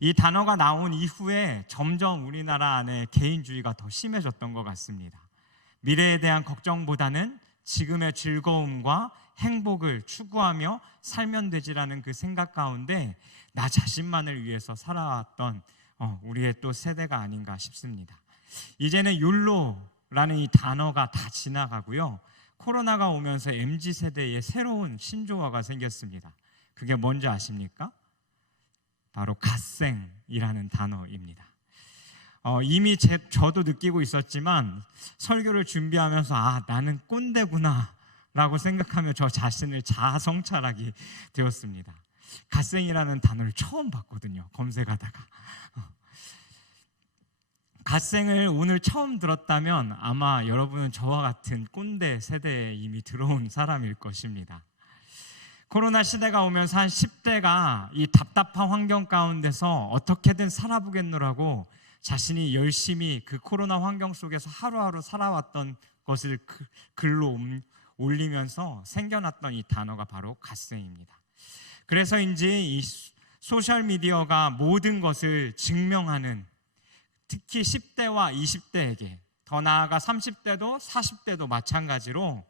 이 단어가 나온 이후에 점점 우리나라 안에 개인주의가 더 심해졌던 것 같습니다. 미래에 대한 걱정보다는 지금의 즐거움과 행복을 추구하며 살면 되지라는 그 생각 가운데 나 자신만을 위해서 살아왔던 우리의 또 세대가 아닌가 싶습니다. 이제는 욜로라는 이 단어가 다 지나가고요, 코로나가 오면서 MZ세대에 새로운 신조어가 생겼습니다. 그게 뭔지 아십니까? 바로 갓생이라는 단어입니다. 이미 저도 느끼고 있었지만 설교를 준비하면서 나는 꼰대구나 라고 생각하며 저 자신을 자아성찰하게 되었습니다. 갓생이라는 단어를 처음 봤거든요, 검색하다가. 갓생을 오늘 처음 들었다면 아마 여러분은 저와 같은 꼰대 세대에 이미 들어온 사람일 것입니다. 코로나 시대가 오면서 한 10대가 이 답답한 환경 가운데서 어떻게든 살아보겠노라고 자신이 열심히 그 코로나 환경 속에서 하루하루 살아왔던 것을 글로 올리면서 생겨났던 이 단어가 바로 갓생입니다. 그래서인지 이 소셜미디어가 모든 것을 증명하는, 특히 10대와 20대에게, 더 나아가 30대도 40대도 마찬가지로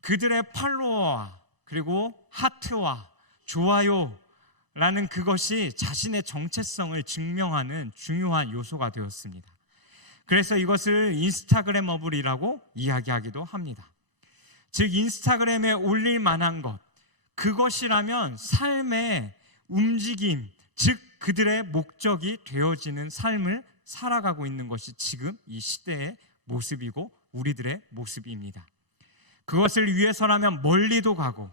그들의 팔로워와 그리고 하트와 좋아요라는 그것이 자신의 정체성을 증명하는 중요한 요소가 되었습니다. 그래서 이것을 인스타그래머블이라고 이야기하기도 합니다. 즉, 인스타그램에 올릴 만한 것, 그것이라면 삶의 움직임, 즉 그들의 목적이 되어지는 삶을 살아가고 있는 것이 지금 이 시대의 모습이고 우리들의 모습입니다. 그것을 위해서라면 멀리도 가고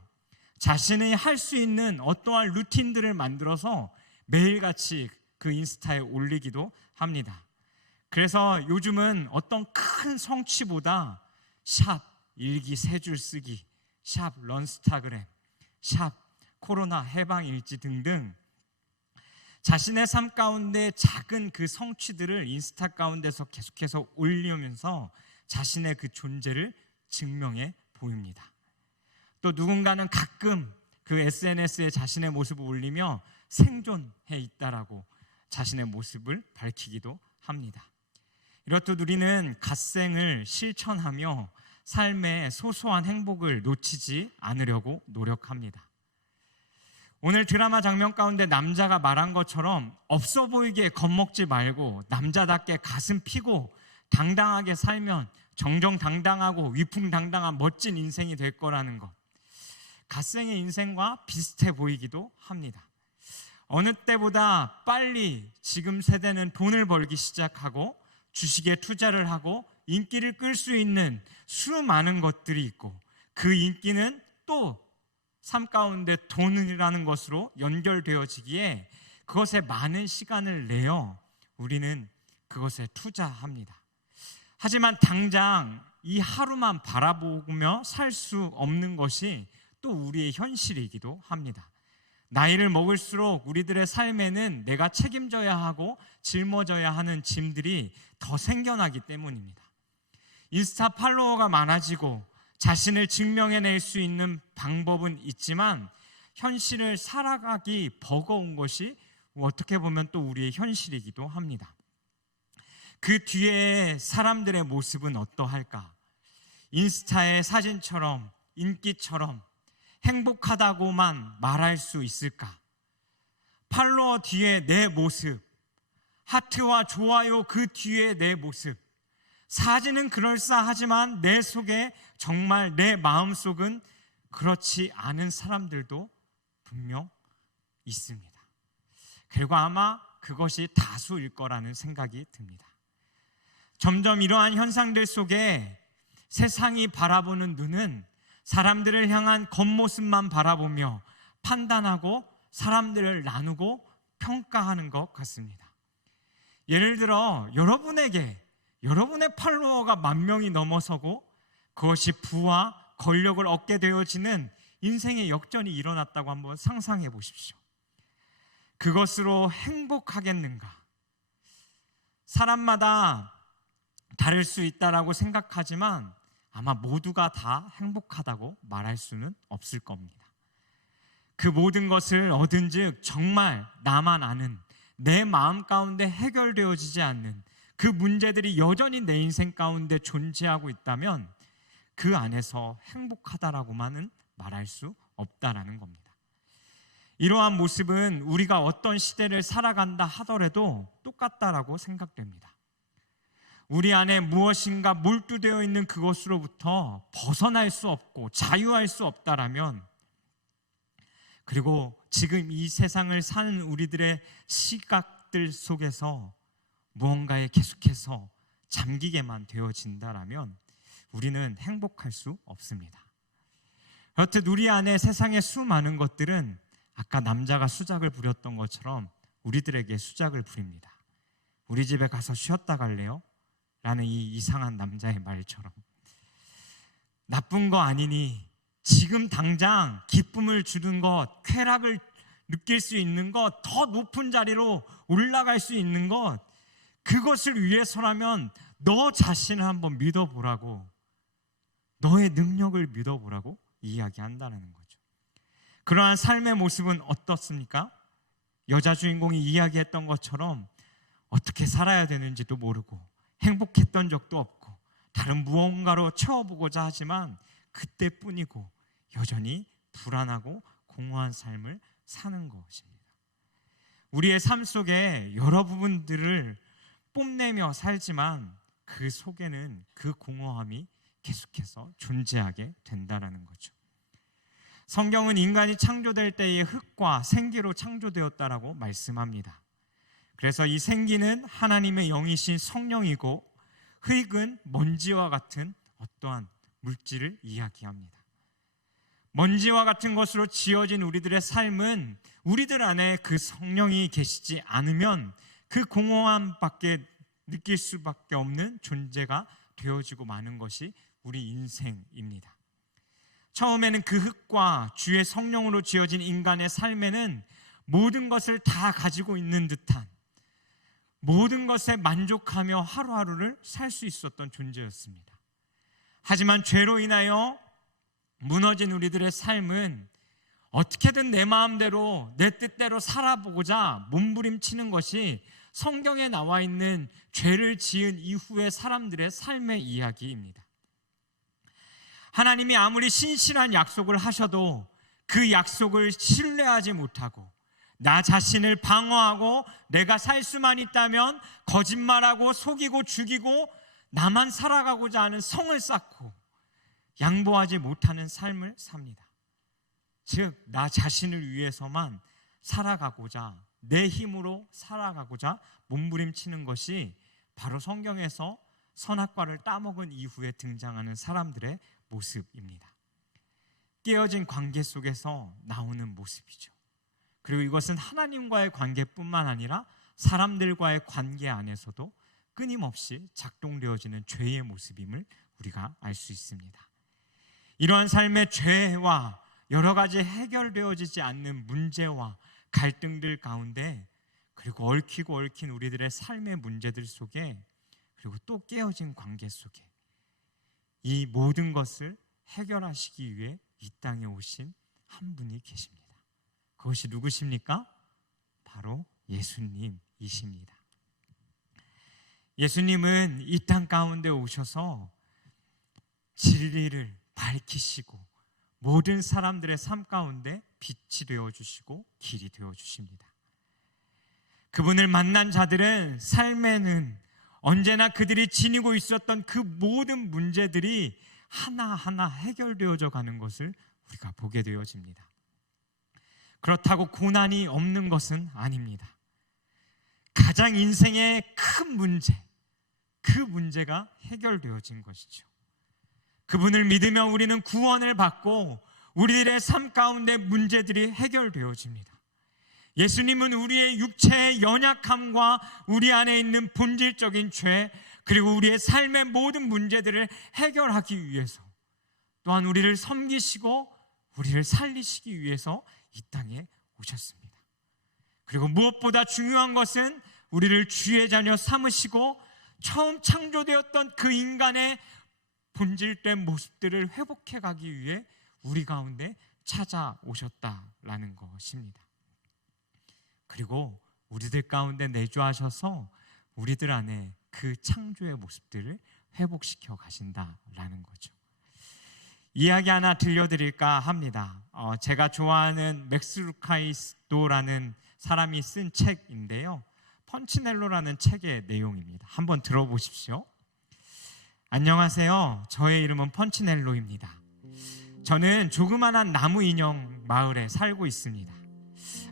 자신이 할 수 있는 어떠한 루틴들을 만들어서 매일같이 그 인스타에 올리기도 합니다. 그래서 요즘은 어떤 큰 성취보다 샵 일기 3줄 쓰기, 샵 런스타그램, 샵 코로나 해방일지 등등 자신의 삶 가운데 작은 그 성취들을 인스타 가운데서 계속해서 올리면서 자신의 그 존재를 증명해 보입니다. 또 누군가는 가끔 그 SNS에 자신의 모습을 올리며 생존해 있다라고 자신의 모습을 밝히기도 합니다. 이렇듯 우리는 갓생을 실천하며 삶의 소소한 행복을 놓치지 않으려고 노력합니다. 오늘 드라마 장면 가운데 남자가 말한 것처럼 없어 보이게 겁먹지 말고 남자답게 가슴 피고 당당하게 살면 정정당당하고 위풍당당한 멋진 인생이 될 거라는 것, 갓생의 인생과 비슷해 보이기도 합니다. 어느 때보다 빨리 지금 세대는 돈을 벌기 시작하고 주식에 투자를 하고 인기를 끌 수 있는 수많은 것들이 있고 그 인기는 또 삶 가운데 돈이라는 것으로 연결되어지기에 그것에 많은 시간을 내어 우리는 그것에 투자합니다. 하지만 당장 이 하루만 바라보며 살 수 없는 것이 또 우리의 현실이기도 합니다. 나이를 먹을수록 우리들의 삶에는 내가 책임져야 하고 짊어져야 하는 짐들이 더 생겨나기 때문입니다. 인스타 팔로워가 많아지고 자신을 증명해낼 수 있는 방법은 있지만 현실을 살아가기 버거운 것이 어떻게 보면 또 우리의 현실이기도 합니다. 그 뒤에 사람들의 모습은 어떠할까? 인스타의 사진처럼 인기처럼 행복하다고만 말할 수 있을까? 팔로워 뒤에 내 모습, 하트와 좋아요 그 뒤에 내 모습, 사진은 그럴싸하지만 내 속에 정말 내 마음속은 그렇지 않은 사람들도 분명 있습니다. 그리고 아마 그것이 다수일 거라는 생각이 듭니다. 점점 이러한 현상들 속에 세상이 바라보는 눈은 사람들을 향한 겉모습만 바라보며 판단하고 사람들을 나누고 평가하는 것 같습니다. 예를 들어 여러분의 팔로워가 10,000명이 넘어서고 그것이 부와 권력을 얻게 되어지는 인생의 역전이 일어났다고 한번 상상해 보십시오. 그것으로 행복하겠는가? 사람마다 다를 수 있다라고 생각하지만 아마 모두가 다 행복하다고 말할 수는 없을 겁니다. 그 모든 것을 얻은 즉 정말 나만 아는 내 마음 가운데 해결되어지지 않는 그 문제들이 여전히 내 인생 가운데 존재하고 있다면 그 안에서 행복하다라고만은 말할 수 없다라는 겁니다. 이러한 모습은 우리가 어떤 시대를 살아간다 하더라도 똑같다라고 생각됩니다. 우리 안에 무엇인가 몰두되어 있는 그것으로부터 벗어날 수 없고 자유할 수 없다라면, 그리고 지금 이 세상을 사는 우리들의 시각들 속에서 무언가에 계속해서 잠기게만 되어진다라면 우리는 행복할 수 없습니다. 여튼 우리 안에 세상의 수많은 것들은 아까 남자가 수작을 부렸던 것처럼 우리들에게 수작을 부립니다. 우리 집에 가서 쉬었다 갈래요? 라는 이 이상한 남자의 말처럼 나쁜 거 아니니 지금 당장 기쁨을 주는 것, 쾌락을 느낄 수 있는 것, 더 높은 자리로 올라갈 수 있는 것, 그것을 위해서라면 너 자신을 한번 믿어보라고, 너의 능력을 믿어보라고 이야기한다는 거죠. 그러한 삶의 모습은 어떻습니까? 여자 주인공이 이야기했던 것처럼 어떻게 살아야 되는지도 모르고 행복했던 적도 없고 다른 무언가로 채워보고자 하지만 그때뿐이고 여전히 불안하고 공허한 삶을 사는 것입니다. 우리의 삶 속에 여러 부분들을 뽐내며 살지만 그 속에는 그 공허함이 계속해서 존재하게 된다는 거죠. 성경은 인간이 창조될 때의 흙과 생기로 창조되었다라고 말씀합니다. 그래서 이 생기는 하나님의 영이신 성령이고 흙은 먼지와 같은 어떠한 물질을 이야기합니다. 먼지와 같은 것으로 지어진 우리들의 삶은 우리들 안에 그 성령이 계시지 않으면 그 공허함밖에 느낄 수밖에 없는 존재가 되어지고 마는 것이 우리 인생입니다. 처음에는 그 흙과 주의 성령으로 지어진 인간의 삶에는 모든 것을 다 가지고 있는 듯한, 모든 것에 만족하며 하루하루를 살 수 있었던 존재였습니다. 하지만 죄로 인하여 무너진 우리들의 삶은 어떻게든 내 마음대로 내 뜻대로 살아보고자 몸부림치는 것이 성경에 나와 있는 죄를 지은 이후의 사람들의 삶의 이야기입니다. 하나님이 아무리 신실한 약속을 하셔도 그 약속을 신뢰하지 못하고 나 자신을 방어하고 내가 살 수만 있다면 거짓말하고 속이고 죽이고 나만 살아가고자 하는 성을 쌓고 양보하지 못하는 삶을 삽니다. 즉, 나 자신을 위해서만 살아가고자, 내 힘으로 살아가고자 몸부림치는 것이 바로 성경에서 선악과를 따먹은 이후에 등장하는 사람들의 모습입니다. 깨어진 관계 속에서 나오는 모습이죠. 그리고 이것은 하나님과의 관계뿐만 아니라 사람들과의 관계 안에서도 끊임없이 작동되어지는 죄의 모습임을 우리가 알 수 있습니다. 이러한 삶의 죄와 여러 가지 해결되어지지 않는 문제와 갈등들 가운데, 그리고 얽히고 얽힌 우리들의 삶의 문제들 속에, 그리고 또 깨어진 관계 속에 이 모든 것을 해결하시기 위해 이 땅에 오신 한 분이 계십니다. 그것이 누구십니까? 바로 예수님이십니다. 예수님은 이 땅 가운데 오셔서 진리를 밝히시고 모든 사람들의 삶 가운데 빛이 되어주시고 길이 되어주십니다. 그분을 만난 자들은 삶에는 언제나 그들이 지니고 있었던 그 모든 문제들이 하나하나 해결되어져 가는 것을 우리가 보게 되어집니다. 그렇다고 고난이 없는 것은 아닙니다. 가장 인생의 큰 문제, 그 문제가 해결되어진 것이죠. 그분을 믿으며 우리는 구원을 받고 우리들의 삶 가운데 문제들이 해결되어집니다. 예수님은 우리의 육체의 연약함과 우리 안에 있는 본질적인 죄, 그리고 우리의 삶의 모든 문제들을 해결하기 위해서, 또한 우리를 섬기시고 우리를 살리시기 위해서 이 땅에 오셨습니다. 그리고 무엇보다 중요한 것은 우리를 주의 자녀 삼으시고 처음 창조되었던 그 인간의 본질된 모습들을 회복해 가기 위해 우리 가운데 찾아오셨다라는 것입니다. 그리고 우리들 가운데 내주하셔서 우리들 안에 그 창조의 모습들을 회복시켜 가신다라는 거죠. 이야기 하나 들려드릴까 합니다. 제가 좋아하는 맥스 루카이도라는 사람이 쓴 책인데요, 펀치넬로라는 책의 내용입니다. 한번 들어보십시오. 안녕하세요. 저의 이름은 펀치넬로입니다. 저는 조그만한 나무 인형 마을에 살고 있습니다.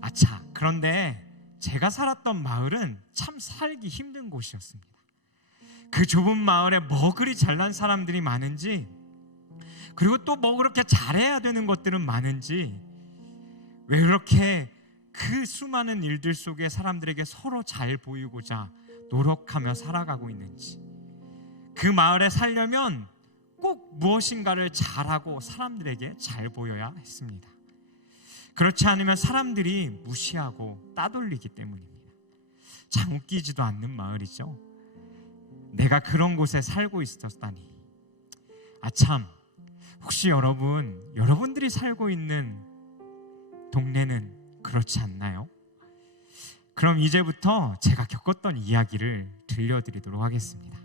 아차, 그런데 제가 살았던 마을은 참 살기 힘든 곳이었습니다. 그 좁은 마을에 뭐 그리 잘난 사람들이 많은지, 그리고 또 뭐 그렇게 잘해야 되는 것들은 많은지, 왜 그렇게 그 수많은 일들 속에 사람들에게 서로 잘 보이고자 노력하며 살아가고 있는지, 그 마을에 살려면 꼭 무엇인가를 잘하고 사람들에게 잘 보여야 했습니다. 그렇지 않으면 사람들이 무시하고 따돌리기 때문입니다. 참 웃기지도 않는 마을이죠. 내가 그런 곳에 살고 있었다니. 아참, 혹시 여러분들이 살고 있는 동네는 그렇지 않나요? 그럼 이제부터 제가 겪었던 이야기를 들려드리도록 하겠습니다.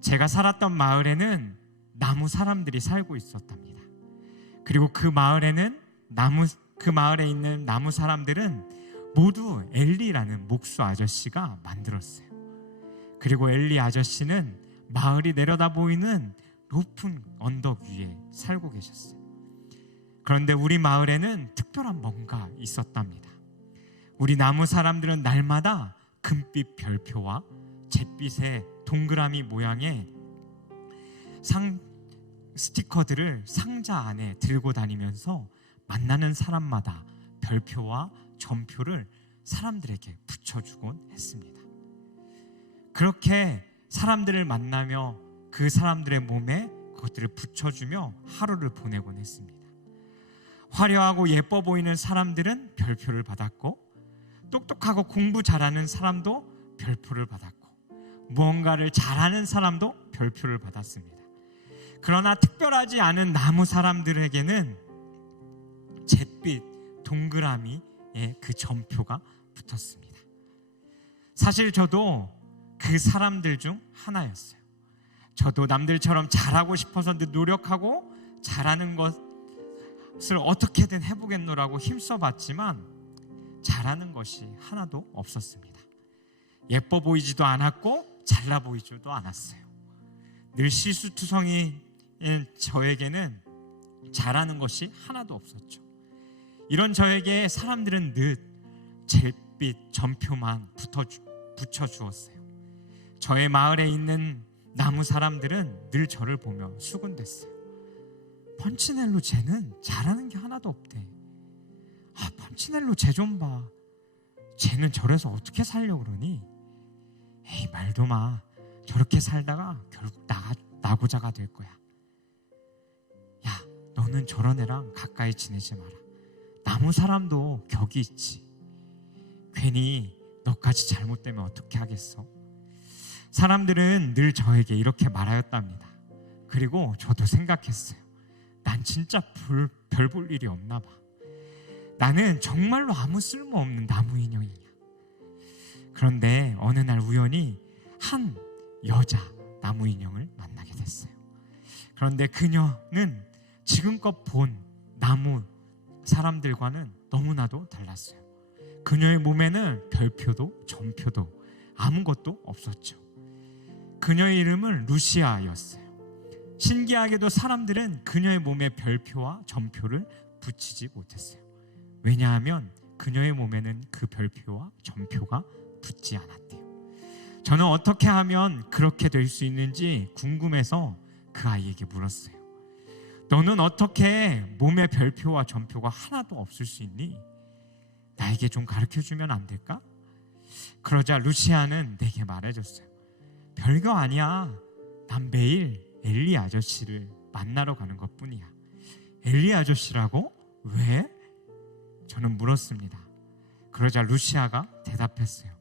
제가 살았던 마을에는 나무 사람들이 살고 있었답니다. 그리고 그 마을에 있는 나무 사람들은 모두 엘리라는 목수 아저씨가 만들었어요. 그리고 엘리 아저씨는 마을이 내려다 보이는 높은 언덕 위에 살고 계셨어요. 그런데 우리 마을에는 특별한 뭔가 있었답니다. 우리 나무 사람들은 날마다 금빛 별표와 잿빛의 동그라미 모양의 스티커들을 상자 안에 들고 다니면서 만나는 사람마다 별표와 점표를 사람들에게 붙여주곤 했습니다. 그렇게 사람들을 만나며 그 사람들의 몸에 그것들을 붙여주며 하루를 보내곤 했습니다. 화려하고 예뻐 보이는 사람들은 별표를 받았고, 똑똑하고 공부 잘하는 사람도 별표를 받았고, 무언가를 잘하는 사람도 별표를 받았습니다. 그러나 특별하지 않은 나무 사람들에게는 잿빛 동그라미의 그 점표가 붙었습니다. 사실 저도 그 사람들 중 하나였어요. 저도 남들처럼 잘하고 싶어서 노력하고 잘하는 것을 어떻게든 해보겠노라고 힘써봤지만 잘하는 것이 하나도 없었습니다. 예뻐 보이지도 않았고 잘나 보이지도 않았어요. 늘 실수투성이인 저에게는 잘하는 것이 하나도 없었죠. 이런 저에게 사람들은 늘 잿빛 점표만 붙여주었어요. 저의 마을에 있는 나무 사람들은 늘 저를 보며 수군댔어요. 펀치넬로 쟤는 잘하는 게 하나도 없대. 펀치넬로 쟤 좀 봐. 쟤는 저래서 어떻게 살려고 그러니? 에이, 말도 마. 저렇게 살다가 결국 나고자가 될 거야. 야, 너는 저런 애랑 가까이 지내지 마라. 나무 사람도 격이 있지. 괜히 너까지 잘못되면 어떻게 하겠어? 사람들은 늘 저에게 이렇게 말하였답니다. 그리고 저도 생각했어요. 난 진짜 별 볼 일이 없나 봐. 나는 정말로 아무 쓸모없는 나무 인형이야. 그런데 어느 날 우연히 한 여자 나무 인형을 만나게 됐어요. 그런데 그녀는 지금껏 본 나무 사람들과는 너무나도 달랐어요. 그녀의 몸에는 별표도 점표도 아무것도 없었죠. 그녀의 이름은 루시아였어요. 신기하게도 사람들은 그녀의 몸에 별표와 점표를 붙이지 못했어요. 왜냐하면 그녀의 몸에는 그 별표와 점표가 붙지 않았대요. 저는 어떻게 하면 그렇게 될 수 있는지 궁금해서 그 아이에게 물었어요. 너는 어떻게 몸에 별표와 점표가 하나도 없을 수 있니? 나에게 좀 가르쳐주면 안 될까? 그러자 루시아는 내게 말해줬어요. 별거 아니야. 난 매일 엘리 아저씨를 만나러 가는 것뿐이야. 엘리 아저씨라고? 왜? 저는 물었습니다. 그러자 루시아가 대답했어요.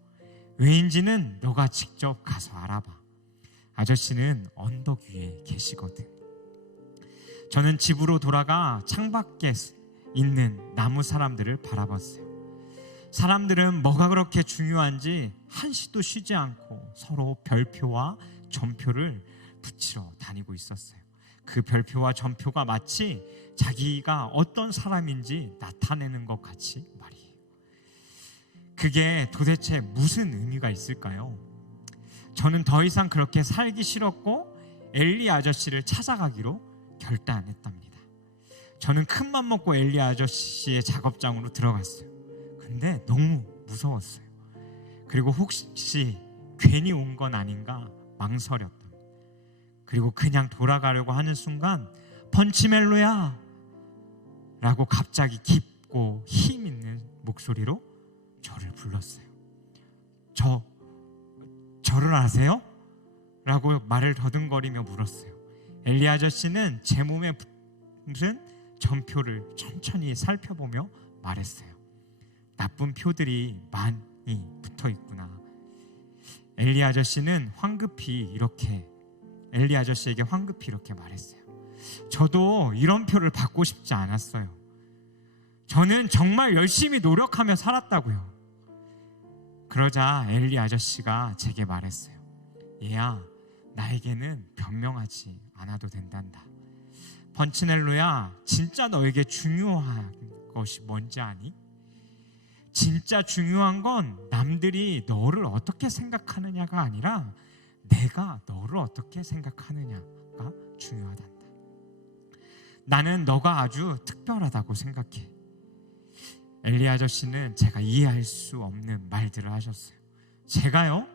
왜인지는 너가 직접 가서 알아봐. 아저씨는 언덕 위에 계시거든. 저는 집으로 돌아가 창밖에 있는 나무 사람들을 바라봤어요. 사람들은 뭐가 그렇게 중요한지 한시도 쉬지 않고 서로 별표와 점표를 붙이러 다니고 있었어요. 그 별표와 점표가 마치 자기가 어떤 사람인지 나타내는 것 같이 말이에요. 그게 도대체 무슨 의미가 있을까요? 저는 더 이상 그렇게 살기 싫었고 엘리 아저씨를 찾아가기로 결단했답니다. 저는 큰맘 먹고 엘리 아저씨의 작업장으로 들어갔어요. 근데 너무 무서웠어요. 그리고 혹시 괜히 온 건 아닌가 망설였답니다. 그리고 그냥 돌아가려고 하는 순간 펀치멜로야! 라고 갑자기 깊고 힘 있는 목소리로 저를 불렀어요. 저를 아세요? 라고 말을 더듬거리며 물었어요. 엘리 아저씨는 제 몸에 붙은 점표를 천천히 살펴보며 말했어요. 나쁜 표들이 많이 붙어 있구나. 엘리 아저씨에게 황급히 이렇게 말했어요. 저도 이런 표를 받고 싶지 않았어요. 저는 정말 열심히 노력하며 살았다고요. 그러자 엘리 아저씨가 제게 말했어요. 얘야, 나에게는 변명하지 않아도 된단다. 펀치넬로야, 진짜 너에게 중요한 것이 뭔지 아니? 진짜 중요한 건 남들이 너를 어떻게 생각하느냐가 아니라 내가 너를 어떻게 생각하느냐가 중요하단다. 나는 너가 아주 특별하다고 생각해. 엘리 아저씨는 제가 이해할 수 없는 말들을 하셨어요. 제가요?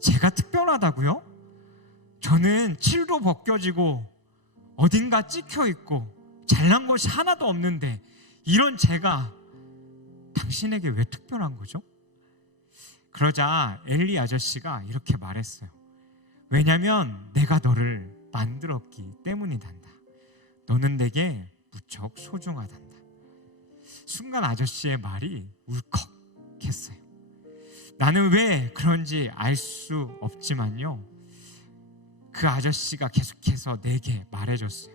제가 특별하다고요? 저는 칠도 벗겨지고 어딘가 찍혀 있고 잘난 것이 하나도 없는데 이런 제가 당신에게 왜 특별한 거죠? 그러자 엘리 아저씨가 이렇게 말했어요. 왜냐면 내가 너를 만들었기 때문이단다. 너는 내게 무척 소중하단다. 순간 아저씨의 말이 울컥했어요. 나는 왜 그런지 알 수 없지만요, 그 아저씨가 계속해서 내게 말해줬어요.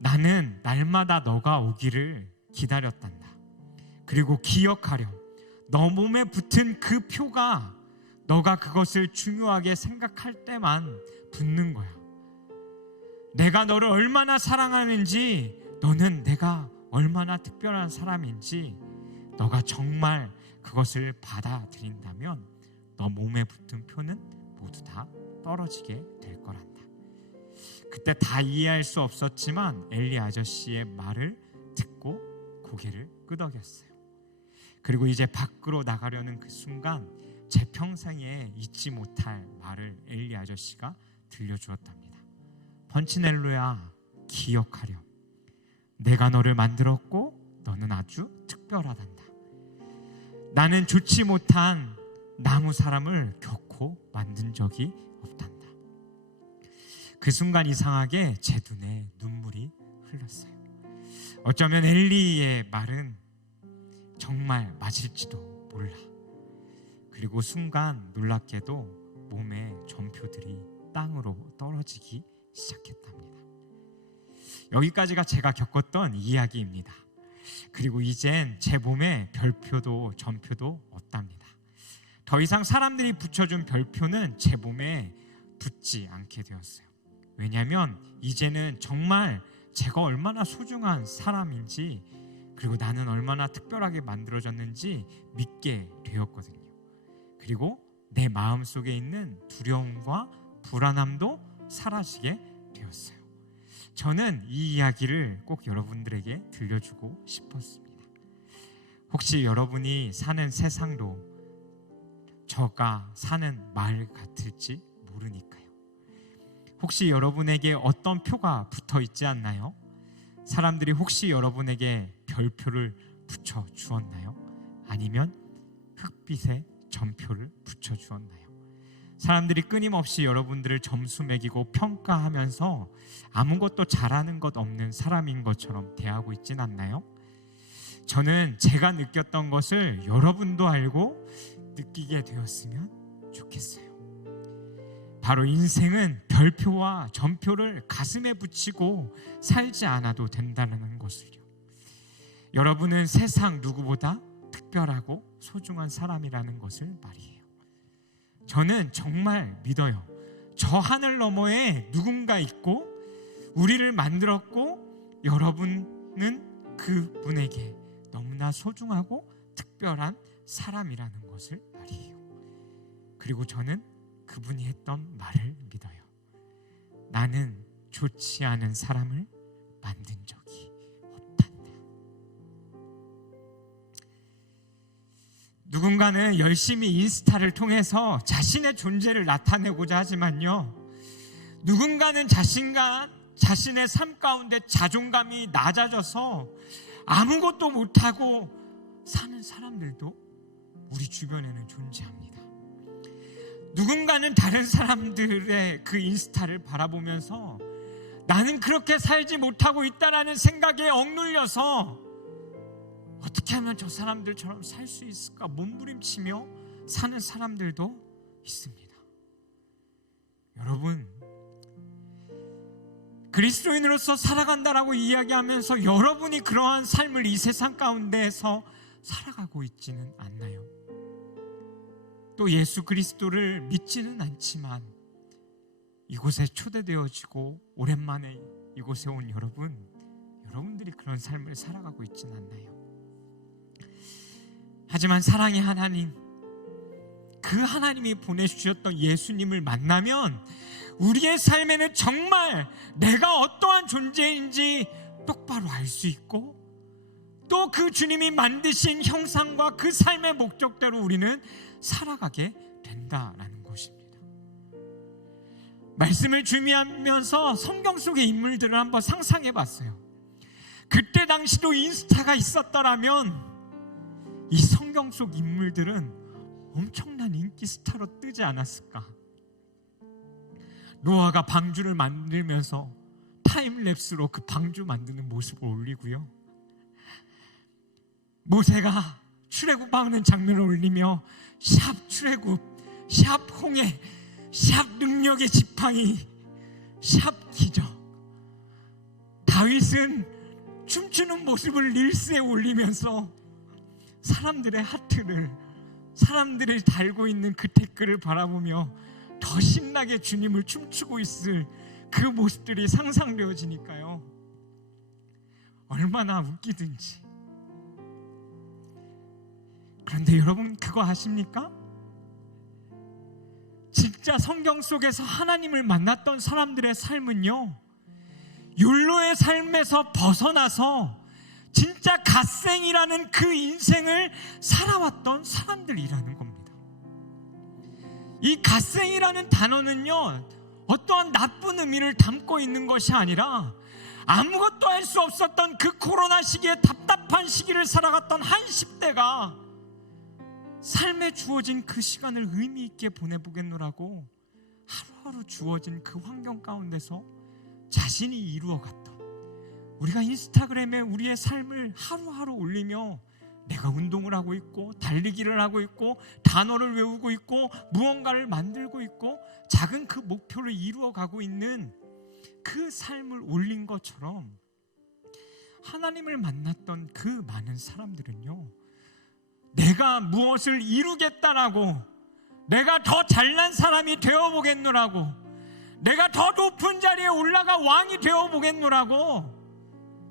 나는 날마다 너가 오기를 기다렸단다. 그리고 기억하렴. 너 몸에 붙은 그 표가 너가 그것을 중요하게 생각할 때만 붙는 거야. 내가 너를 얼마나 사랑하는지, 너는 내가 얼마나 특별한 사람인지 너가 정말 그것을 받아들인다면 너 몸에 붙은 표는 모두 다 떨어지게 될 거란다. 그때 다 이해할 수 없었지만 엘리 아저씨의 말을 듣고 고개를 끄덕였어요. 그리고 이제 밖으로 나가려는 그 순간 제 평생에 잊지 못할 말을 엘리 아저씨가 들려주었답니다. 펀치넬로야, 기억하렴. 내가 너를 만들었고 너는 아주 특별하단다. 나는 좋지 못한 나무 사람을 결코 만든 적이 없단다. 그 순간 이상하게 제 눈에 눈물이 흘렀어요. 어쩌면 엘리의 말은 정말 맞을지도 몰라. 그리고 순간 놀랍게도 몸에 점표들이 땅으로 떨어지기 시작했답니다. 여기까지가 제가 겪었던 이야기입니다. 그리고 이젠 제 몸에 별표도 점표도 없답니다. 더 이상 사람들이 붙여준 별표는 제 몸에 붙지 않게 되었어요. 왜냐하면 이제는 정말 제가 얼마나 소중한 사람인지, 그리고 나는 얼마나 특별하게 만들어졌는지 믿게 되었거든요. 그리고 내 마음속에 있는 두려움과 불안함도 사라지게 되었어요. 저는 이 이야기를 꼭 여러분들에게 들려주고 싶었습니다. 혹시 여러분이 사는 세상도 저가 사는 마을 같을지 모르니까요. 혹시 여러분에게 어떤 표가 붙어 있지 않나요? 사람들이 혹시 여러분에게 별표를 붙여 주었나요? 아니면 흑빛에 점표를 붙여 주었나요? 사람들이 끊임없이 여러분들을 점수 매기고 평가하면서 아무것도 잘하는 것 없는 사람인 것처럼 대하고 있진 않나요? 저는 제가 느꼈던 것을 여러분도 알고 느끼게 되었으면 좋겠어요. 바로 인생은 별표와 점표를 가슴에 붙이고 살지 않아도 된다는 것을요. 여러분은 세상 누구보다 특별하고 소중한 사람이라는 것을 말이에요. 저는 정말 믿어요. 저 하늘 너머에 누군가 있고 우리를 만들었고 여러분은 그분에게 너무나 소중하고 특별한 사람이라는 것을 말이에요. 그리고 저는 그분이 했던 말을 믿어요. 나는 좋지 않은 사람을 만든 적이 없단다. 누군가는 열심히 인스타를 통해서 자신의 존재를 나타내고자 하지만요, 누군가는 자신의 삶 가운데 자존감이 낮아져서 아무것도 못하고 사는 사람들도 우리 주변에는 존재합니다. 누군가는 다른 사람들의 그 인스타를 바라보면서 나는 그렇게 살지 못하고 있다라는 생각에 억눌려서 어떻게 하면 저 사람들처럼 살 수 있을까 몸부림치며 사는 사람들도 있습니다. 여러분, 그리스도인으로서 살아간다라고 이야기하면서 여러분이 그러한 삶을 이 세상 가운데에서 살아가고 있지는 않나요? 또 예수 그리스도를 믿지는 않지만 이곳에 초대되어지고 오랜만에 이곳에 온 여러분들이 그런 삶을 살아가고 있지는 않나요? 하지만 사랑의 하나님, 그 하나님이 보내주셨던 예수님을 만나면 우리의 삶에는 정말 내가 어떠한 존재인지 똑바로 알 수 있고, 또 그 주님이 만드신 형상과 그 삶의 목적대로 우리는 살아가게 된다라는 것입니다. 말씀을 준비하면서 성경 속의 인물들을 한번 상상해 봤어요. 그때 당시도 인스타가 있었더라면 이 성경 속 인물들은 엄청난 인기 스타로 뜨지 않았을까? 노아가 방주를 만들면서 타임랩스로 그 방주 만드는 모습을 올리고요. 모세가 출애굽하는 장면을 올리며 샵 출애굽, 샵 홍해, 샵 능력의 지팡이, 샵 기적. 다윗은 춤추는 모습을 릴스에 올리면서 사람들의 하트를, 사람들이 달고 있는 그 댓글을 바라보며 더 신나게 주님을 춤추고 있을 그 모습들이 상상되어지니까요, 얼마나 웃기든지. 그런데 여러분 그거 아십니까? 진짜 성경 속에서 하나님을 만났던 사람들의 삶은요, 율로의 삶에서 벗어나서 진짜 갓생이라는 그 인생을 살아왔던 사람들이라는 겁니다. 이 갓생이라는 단어는요, 어떠한 나쁜 의미를 담고 있는 것이 아니라 아무것도 할 수 없었던 그 코로나 시기에 답답한 시기를 살아갔던 한 10대가 삶에 주어진 그 시간을 의미 있게 보내보겠노라고 하루하루 주어진 그 환경 가운데서 자신이 이루어갔던, 우리가 인스타그램에 우리의 삶을 하루하루 올리며 내가 운동을 하고 있고 달리기를 하고 있고 단어를 외우고 있고 무언가를 만들고 있고 작은 그 목표를 이루어가고 있는 그 삶을 올린 것처럼, 하나님을 만났던 그 많은 사람들은요, 내가 무엇을 이루겠다라고, 내가 더 잘난 사람이 되어보겠노라고, 내가 더 높은 자리에 올라가 왕이 되어보겠노라고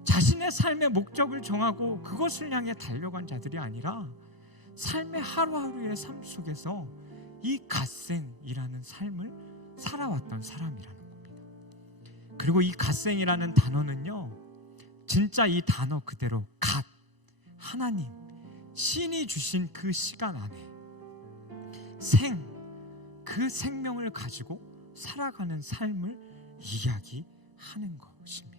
자신의 삶의 목적을 정하고 그것을 향해 달려간 자들이 아니라 삶의 하루하루의 삶 속에서 이 갓생이라는 삶을 살아왔던 사람이라는 겁니다. 그리고 이 갓생이라는 단어는요, 진짜 이 단어 그대로 갓, 하나님, 신이 주신 그 시간 안에 그 생명을 가지고 살아가는 삶을 이야기하는 것입니다.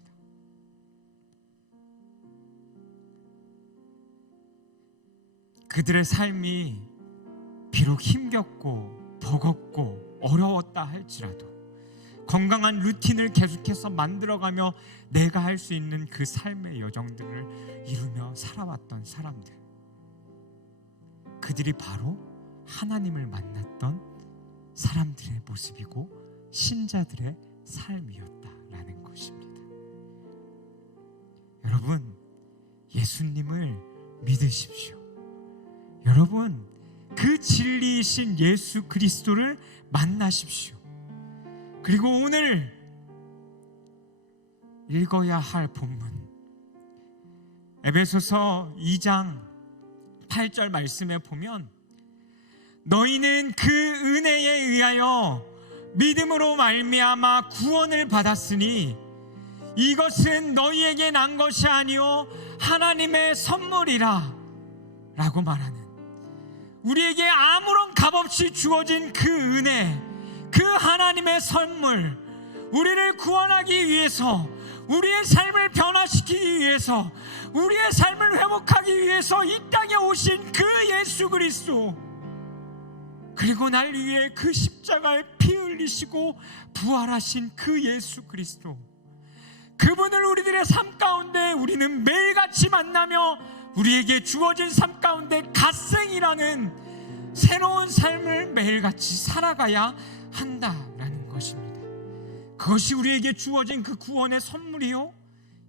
그들의 삶이 비록 힘겹고 버겁고 어려웠다 할지라도 건강한 루틴을 계속해서 만들어가며 내가 할 수 있는 그 삶의 여정들을 이루며 살아왔던 사람들, 그들이 바로 하나님을 만났던 사람들의 모습이고 신자들의 삶이었다라는 것입니다. 여러분, 예수님을 믿으십시오. 여러분, 그 진리이신 예수 그리스도를 만나십시오. 그리고 오늘 읽어야 할 본문, 에베소서 2장 8절 말씀에 보면, 너희는 그 은혜에 의하여 믿음으로 말미암아 구원을 받았으니 이것은 너희에게 난 것이 아니요 하나님의 선물이라 라고 말하는, 우리에게 아무런 값없이 주어진 그 은혜, 그 하나님의 선물, 우리를 구원하기 위해서, 우리의 삶을 변화시키기 위해서, 우리의 삶을 회복하기 위해서 이 땅에 오신 그 예수 그리스도, 그리고 날 위해 그 십자가에 피 흘리시고 부활하신 그 예수 그리스도, 그분을 우리들의 삶 가운데 우리는 매일같이 만나며 우리에게 주어진 삶 가운데 갓생이라는 새로운 삶을 매일같이 살아가야 한다라는 것입니다. 그것이 우리에게 주어진 그 구원의 선물이요,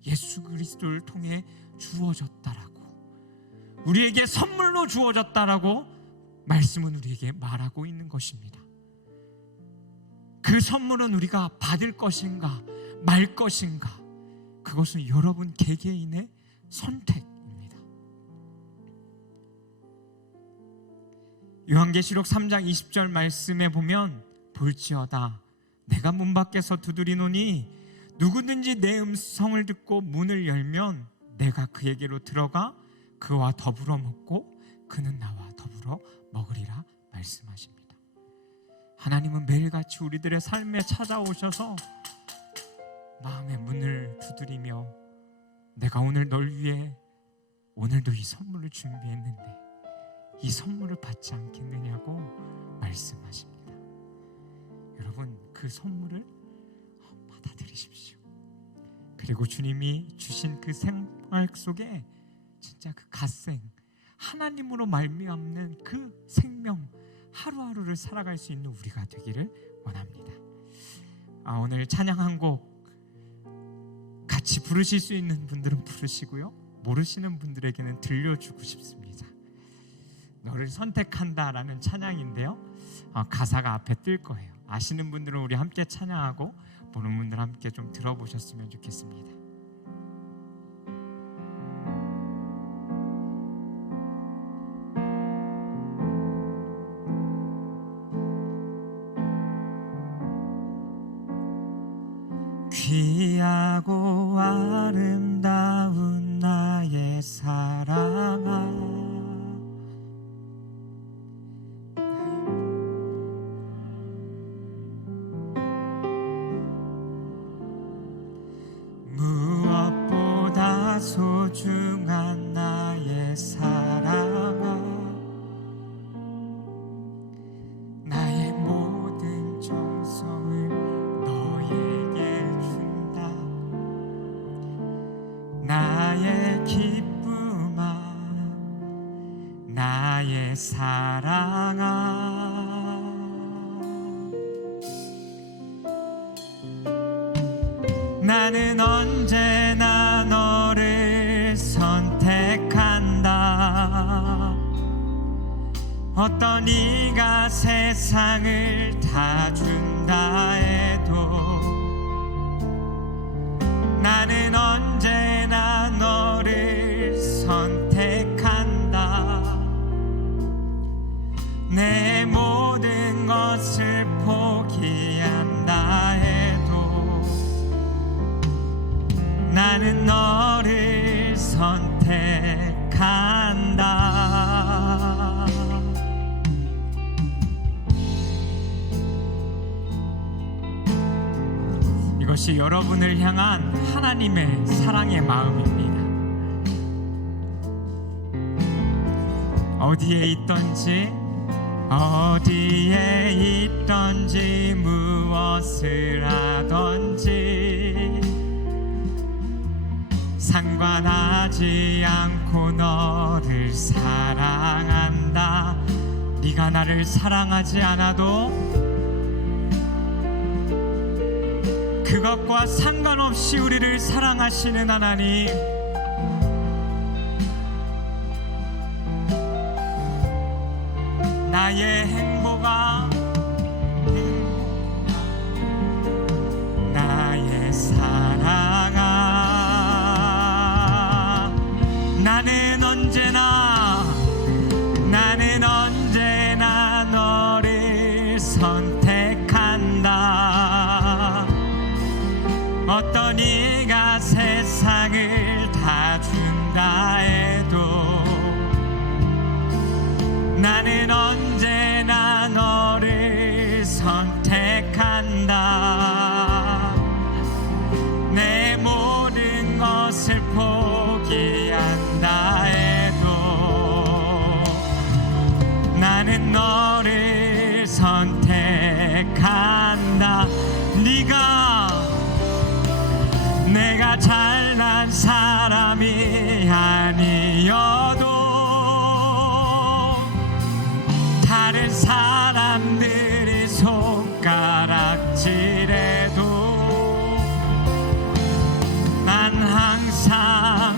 예수 그리스도를 통해 주어졌다라고, 우리에게 선물로 주어졌다라고 말씀은 우리에게 말하고 있는 것입니다. 그 선물은 우리가 받을 것인가 말 것인가, 그것은 여러분 개개인의 선택입니다. 요한계시록 3장 20절 말씀에 보면, 볼지어다 내가 문 밖에서 두드리노니 누구든지 내 음성을 듣고 문을 열면 내가 그에게로 들어가 그와 더불어 먹고 그는 나와 더불어 먹으리라 말씀하십니다. 하나님은 매일같이 우리들의 삶에 찾아오셔서 마음의 문을 두드리며 내가 오늘 널 위해 오늘도 이 선물을 준비했는데 이 선물을 받지 않겠느냐고 말씀하십니다. 여러분, 그 선물을 받아들이십시오. 그리고 주님이 주신 그 생활 속에 진짜 그 갓생 하나님으로 말미암는 그 생명 하루하루를 살아갈 수 있는 우리가 되기를 원합니다. 오늘 찬양 한 곡 같이 부르실 수 있는 분들은 부르시고요, 모르시는 분들에게는 들려주고 싶습니다. 너를 선택한다라는 찬양인데요, 가사가 앞에 뜰 거예요. 아시는 분들은 우리 함께 찬양하고 모르는 분들 함께 좀 들어보셨으면 좋겠습니다. 귀하고 아름다운 나의 사랑아, 무엇보다 소중한 나의 사랑아, 나의 모든 정성을 너에게 준다. 나의 기쁨아, 나의 사랑아, 나는 언제나 너를 선택한다. 어떤 이가 세상을 다 준다 해도 나는 언제나 너를 선택한다. 내 모든 것을 포기한다 해도 나는 너를 선택한다. 이것이 여러분을 향한 하나님의 사랑의 마음입니다. 어디에 있던지 무엇을 하던지 상관하지 않고 너를 사랑한다. 네가 나를 사랑하지 않아도 그것과 상관없이 우리를 사랑하시는 하나님, 나의 행복아, 나의 사랑아, 나는 언제나 너를 선택한다. 어떤 이가 세상을 다 준다 해도 나는 언제나 너를 선택한다. 내 모든 것을 포기한다 해도 나는 너를 선택한다. 내가 잘난 사람이 아니어도 다른 사람들이 손가락질해도 난 항상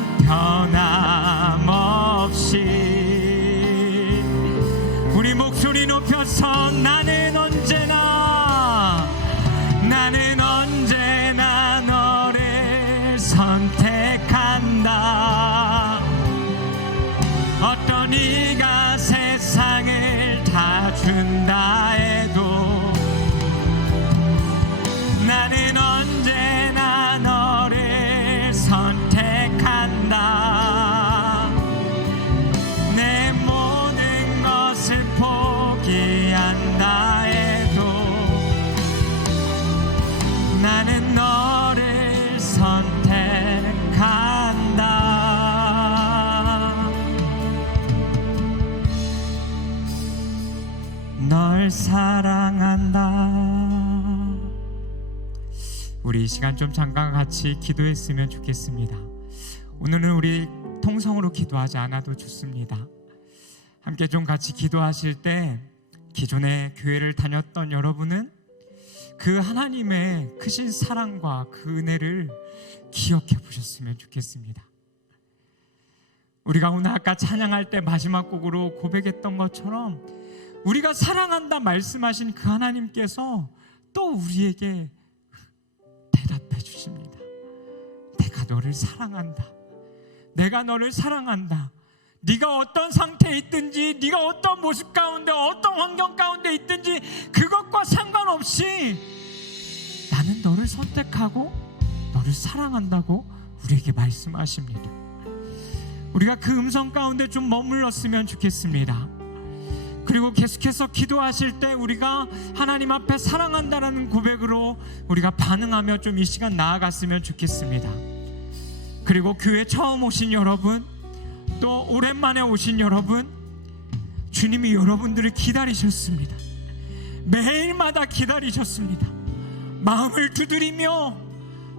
변함없이 우리 목소리 높여서 나는 언제나 너를 선택한다. 우리 이 시간 좀 잠깐 같이 기도했으면 좋겠습니다. 오늘은 우리 통성으로 기도하지 않아도 좋습니다. 함께 좀 같이 기도하실 때 기존에 교회를 다녔던 여러분은 그 하나님의 크신 사랑과 그 은혜를 기억해 보셨으면 좋겠습니다. 우리가 오늘 아까 찬양할 때 마지막 곡으로 고백했던 것처럼 우리가 사랑한다 말씀하신 그 하나님께서 또 우리에게 대답해 주십니다. 내가 너를 사랑한다. 내가 너를 사랑한다. 네가 어떤 상태에 있든지, 네가 어떤 모습 가운데, 어떤 환경 가운데 있든지 그것과 상관없이 나는 너를 선택하고 너를 사랑한다고 우리에게 말씀하십니다. 우리가 그 음성 가운데 좀 머물렀으면 좋겠습니다. 그리고 계속해서 기도하실 때 우리가 하나님 앞에 사랑한다라는 고백으로 우리가 반응하며 좀 이 시간 나아갔으면 좋겠습니다. 그리고 교회 처음 오신 여러분, 또 오랜만에 오신 여러분, 주님이 여러분들을 기다리셨습니다. 매일마다 기다리셨습니다. 마음을 두드리며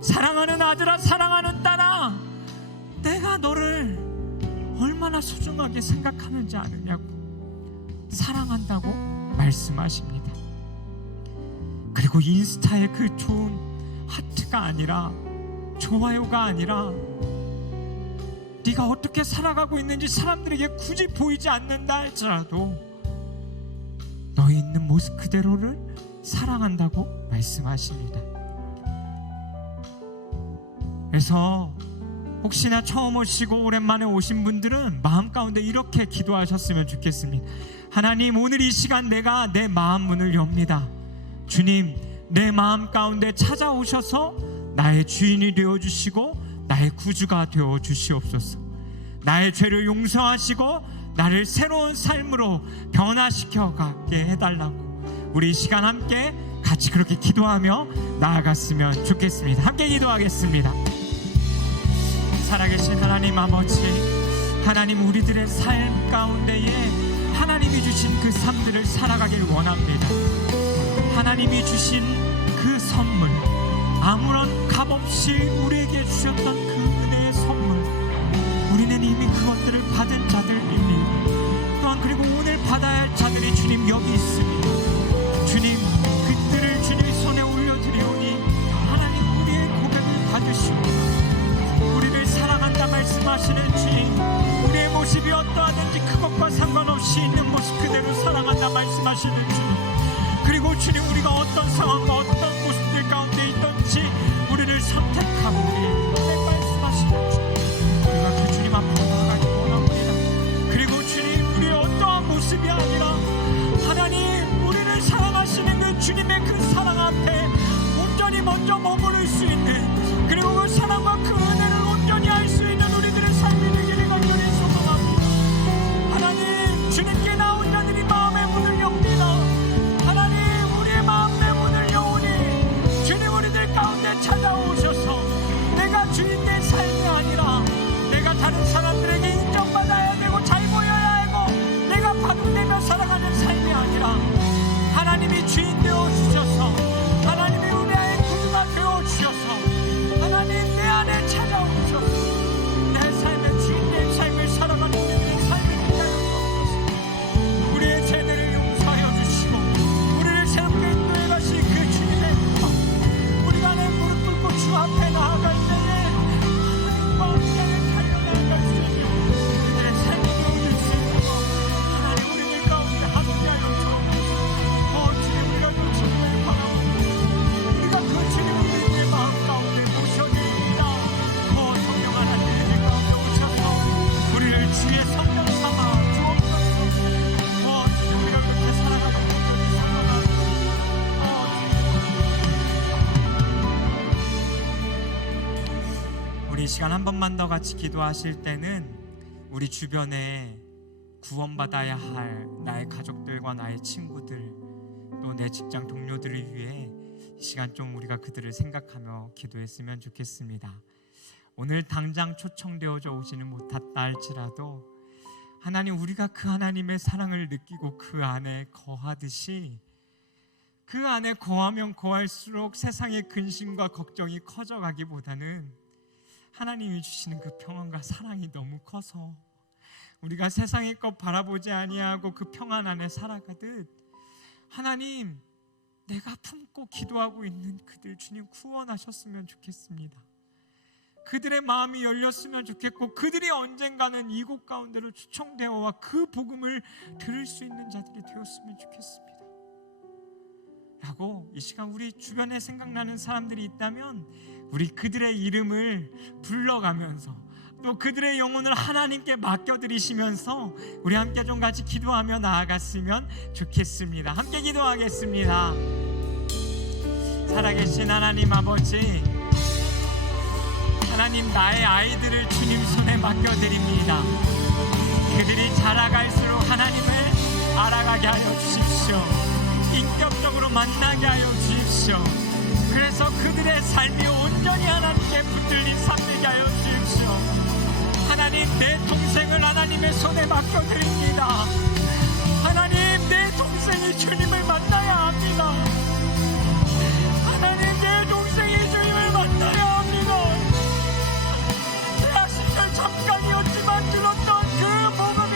사랑하는 아들아, 사랑하는 딸아, 내가 너를 얼마나 소중하게 생각하는지 아느냐고, 사랑한다고 말씀하십니다. 그리고 인스타의 그 좋은 하트가 아니라, 좋아요가 아니라 네가 어떻게 살아가고 있는지 사람들에게 굳이 보이지 않는다 할지라도 너의 있는 모습 그대로를 사랑한다고 말씀하십니다. 그래서 혹시나 처음 오시고 오랜만에 오신 분들은 마음 가운데 이렇게 기도하셨으면 좋겠습니다. 하나님, 오늘 이 시간 내가 내 마음 문을 엽니다. 주님, 내 마음 가운데 찾아오셔서 나의 주인이 되어주시고 나의 구주가 되어주시옵소서. 나의 죄를 용서하시고 나를 새로운 삶으로 변화시켜 가게 해달라고 우리 이 시간 함께 같이 그렇게 기도하며 나아갔으면 좋겠습니다. 함께 기도하겠습니다. 살아계신 하나님 아버지, 하나님, 우리들의 삶 가운데에 하나님이 주신 그 삶들을 살아가길 원합니다. 하나님이 주신 그 선물, 아무런 값없이 우리에게 주셨던 그 은혜의 선물, 우리는 이미 그것들을 받은 자들입니다. 또한 그리고 오늘 받아야 할 자들이 주님 여기 있습니다. 주님, 그들을 주님의 손에 올려드리오니 하나님, 우리의 고백을 받으시고 우리를 사랑한다 말씀하시는 주님, 우리의 모습이 어떠하든지 그것과 상관없이 있는 모습 그대로 사랑한다 말씀하시는 주님, 그리고 주님, 우리가 어떤 상황과 어떤 모습들 가운데 있든지 우리를 선택하고 우리에게 말씀하시는 주님, 우리가 그 주님 앞으로 나아가기 원합니다. 그리고 주님, 우리의 어떠한 모습이 아니라 하나님, 우리를 사랑하시는 그 주님의 그 사랑 앞에 온전히 먼저 머무를 수 있는, 그리고 그 사랑과 그 은혜를 온전히 알 수 있는 우리들의 삶이 되기를 간절히 소망합니다. 하나님, 주님께 나온 자들이 마음의 문을 엽니다. 하나님, 우리의 마음의 문을 여오니 주님, 우리들 가운데 찾아오셔서 내가 주인된 삶이 아니라 내가 다른 사람들에게 인정받아야 되고 잘 보여야 하고 내가 받아내며 살아가는 삶이 아니라 하나님이 주인 되어주셔서, 하나님이 우리 안에 구주가 되어주셔서, 하나님 내 안에 찾아오셔서 내 삶의 주인된 삶을 살아가는 우리들의 삶을 기다려주옵소서. 우리의 죄들을 용서하여 주시고 우리를 새롭게 인도해 가신 그 주님의 것, 우리가 안에 무릎 꿇고 주 앞에 나아갈 때에 하나님과 함께 달려나갈 수 있는 우리들의 삶이 되어줄 수 있는 것, 하나님, 우리들 가운데 함께하여 주옵소서. 주님, 우리가 그 주님을 바라보고 우리가 그 주님을 우리의 마음 가운데 모셔드립니다. 성령 하나님, 우리들 가운데 오셔서 우리를 주의 성령 삼아 주옵소서. 주님, 우리가 그렇게 살아가는 것을 소망합니다. 우리 이 시간 한 번만 더 같이 기도하실 때는 우리 주변에 구원받아야 할 나의 가족들과 나의 친구들, 또 내 직장 동료들을 위해 이 시간 좀 우리가 그들을 생각하며 기도했으면 좋겠습니다. 오늘 당장 초청되어져 오지는 못했다 할지라도 하나님, 우리가 그 하나님의 사랑을 느끼고 그 안에 거하듯이 그 안에 거하면 거할수록 세상의 근심과 걱정이 커져가기보다는 하나님이 주시는 그 평안과 사랑이 너무 커서 우리가 세상의 것 바라보지 아니하고 그 평안 안에 살아가듯, 하나님, 내가 품고 기도하고 있는 그들 주님 구원하셨으면 좋겠습니다. 그들의 마음이 열렸으면 좋겠고, 그들이 언젠가는 이곳 가운데로 초청되어와 그 복음을 들을 수 있는 자들이 되었으면 좋겠습니다 라고 이 시간 우리 주변에 생각나는 사람들이 있다면 우리 그들의 이름을 불러가면서 또 그들의 영혼을 하나님께 맡겨드리시면서 우리 함께 좀 같이 기도하며 나아갔으면 좋겠습니다. 함께 기도하겠습니다. 살아계신 하나님 아버지, 하나님, 나의 아이들을 주님 손에 맡겨드립니다. 그들이 자라갈수록 하나님을 알아가게 하여 주십시오. 인격적으로 만나게 하여 주십시오. 그래서 그들의 삶이 온전히 하나님께 붙들린 삶 되게 하여 주십시오. 하나님, 내 동생을 하나님의 손에 맡겨드립니다. 하나님, 내 동생이 주님을 만나야 합니다. 하나님, 내 동생이 주님을 만나야 합니다. 대학 시절 잠깐이었지만 들었던 그 복음이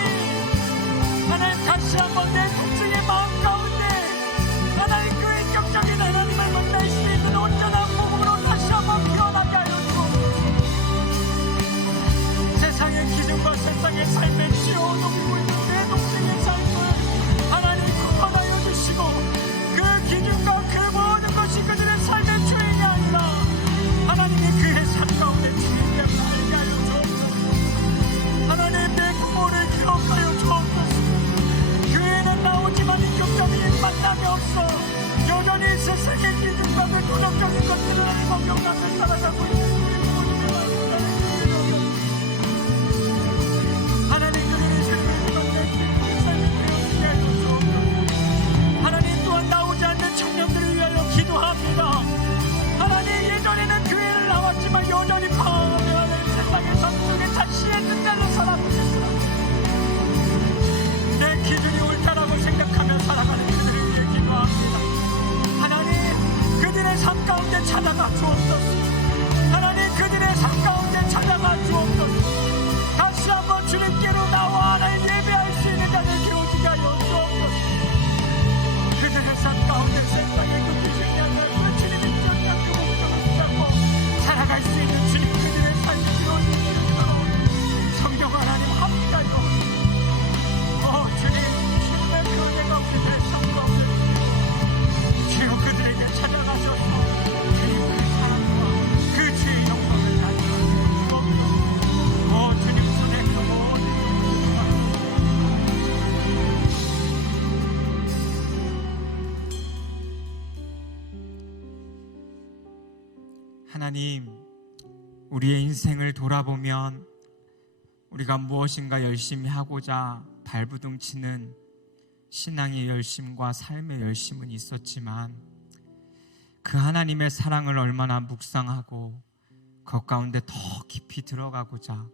하나님 다시 한번 내 동생의 마음 가운데 하나님 그 인격적인 하나님을 만날 수 있는 온전한 복음으로 다시 한번 피어나게 하여 주옵소서. 세상의 기준과 세상의 삶에 쥐어놓고 있는 내 동생의 삶을 하나님 구원하여 주시고, 그 기준과 그 모든 것이 그들의 삶의 주인이 아니라 하나님이 그의 삶 가운데 주인이 알게 하여 주옵소서. 하나님, 내 부모를 기억하여 주옵소서. 교회는 나오지만 인격적인 만남이 없어 여전히 세상의 기준과 그 도덕적인 것들을 적용하며 살아가고 있는 우리 부모님의 마음을 하나님, 그들의 삶을 만날 수 있는 삶이 되어지게 하여 주옵소서. 하나님, 또한 나오지 않는 청년들을 위하여 기도합니다. 하나님, 예전에는 교회를 나왔지만 여전히 방황하며 하나님 세상의 삶 속에 자신의 뜻대로 살아가고 있습니다. 내 기준이 옳다라고 생각하며 살아가는 그들을 위해 기도합니다. 하나님, 그들의 삶 가운데 찾아가 주옵소서. 하나님, 그들의 삶 가운데 찾아가 주옵소서. 다시 한번 주님께로 나와 하나님 예배할 수 있는 자들 되어지게 하여 주옵소서. 그들의 삶 가운데 세상의 그 기준이 아니라 그 주님의 기준이야 그 목적을 붙잡고 살아갈 수 있는 주님, 그들의 삶이 되어지게 수 있도록 성령 하나님 함께하여 주님, 주님의 그 은혜가 우리들의 삶 가운데 주여 그들에게 찾아가셔서 주님의 사랑과 그 주의 영광을 나타내시옵소서. 주님 손에 그 모든 하나님, 우리의 인생을 돌아보면 우리가 무엇인가 열심히 하고자 발부둥치는 신앙의 열심과 삶의 열심은 있었지만 그 하나님의 사랑을 얼마나 묵상하고 그 가운데 더 깊이 들어가고자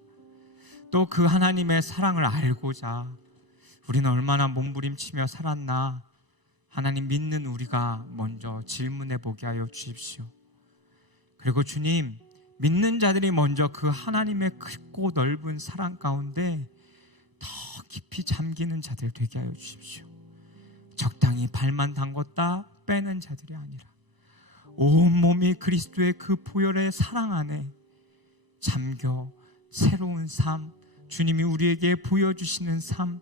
또 그 하나님의 사랑을 알고자 우리는 얼마나 몸부림치며 살았나 하나님 믿는 우리가 먼저 질문해 보게 하여 주십시오. 그리고 주님, 믿는 자들이 먼저 그 하나님의 크고 넓은 사랑 가운데 더 깊이 잠기는 자들 되게 하여 주십시오. 적당히 발만 담궜다 빼는 자들이 아니라 온몸이 그리스도의 그 보혈의 사랑 안에 잠겨 새로운 삶, 주님이 우리에게 보여주시는 삶,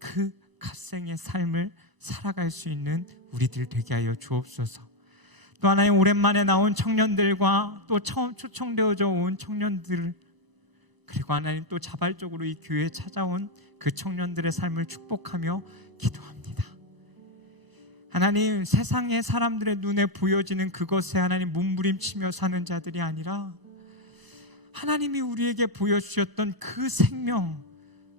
그 갓생의 삶을 살아갈 수 있는 우리들 되게 하여 주옵소서. 또 하나님, 오랜만에 나온 청년들과 또 처음 초청되어져 온 청년들, 그리고 하나님 또 자발적으로 이 교회에 찾아온 그 청년들의 삶을 축복하며 기도합니다. 하나님, 세상의 사람들의 눈에 보여지는 그것에 하나님 몸부림치며 사는 자들이 아니라 하나님이 우리에게 보여주셨던 그 생명,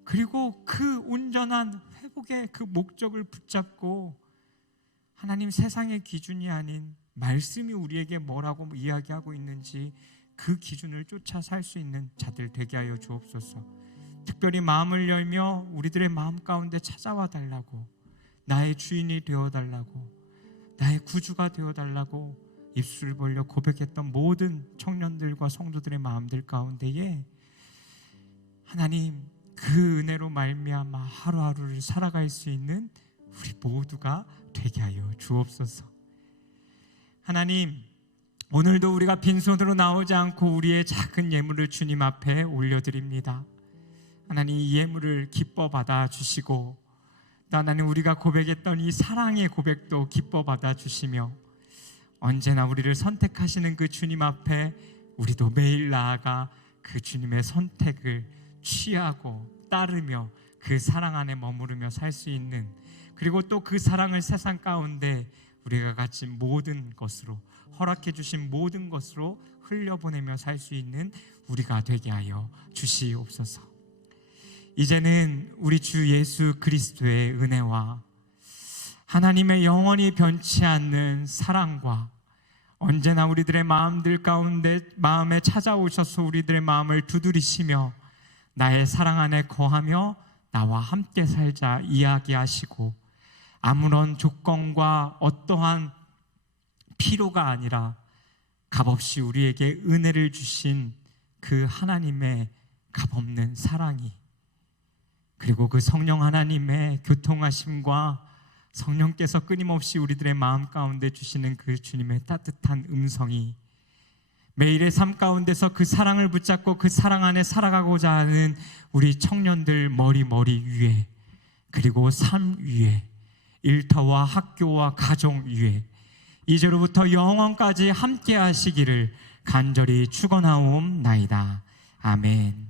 그리고 그 온전한 회복의 그 목적을 붙잡고 하나님, 세상의 기준이 아닌 말씀이 우리에게 뭐라고 이야기하고 있는지 그 기준을 쫓아 살 수 있는 자들 되게 하여 주옵소서. 특별히 마음을 열며 우리들의 마음 가운데 찾아와 달라고, 나의 주인이 되어 달라고, 나의 구주가 되어달라고 입술을 벌려 고백했던 모든 청년들과 성도들의 마음들 가운데에 하나님 그 은혜로 말미암아 하루하루를 살아갈 수 있는 우리 모두가 되게 하여 주옵소서. 하나님, 오늘도 우리가 빈손으로 나오지 않고 우리의 작은 예물을 주님 앞에 올려드립니다. 하나님, 이 예물을 기뻐 받아 주시고 또 하나님, 우리가 고백했던 이 사랑의 고백도 기뻐 받아 주시며 언제나 우리를 선택하시는 그 주님 앞에 우리도 매일 나아가 그 주님의 선택을 취하고 따르며 그 사랑 안에 머무르며 살 수 있는, 그리고 또 그 사랑을 세상 가운데 우리가 가진 모든 것으로, 허락해 주신 모든 것으로 흘려보내며 살 수 있는 우리가 되게 하여 주시옵소서. 이제는 우리 주 예수 그리스도의 은혜와 하나님의 영원히 변치 않는 사랑과 언제나 우리들의 마음들 가운데 마음에 찾아오셔서 우리들의 마음을 두드리시며 나의 사랑 안에 거하며 나와 함께 살자 이야기하시고 아무런 조건과 어떠한 필요가 아니라 값없이 우리에게 은혜를 주신 그 하나님의 값없는 사랑이, 그리고 그 성령 하나님의 교통하심과 성령께서 끊임없이 우리들의 마음 가운데 주시는 그 주님의 따뜻한 음성이 매일의 삶 가운데서 그 사랑을 붙잡고 그 사랑 안에 살아가고자 하는 우리 청년들 머리 위에, 그리고 삶 위에, 일터와 학교와 가정 위에 이제로부터 영원까지 함께 하시기를 간절히 축원하옵나이다. 아멘.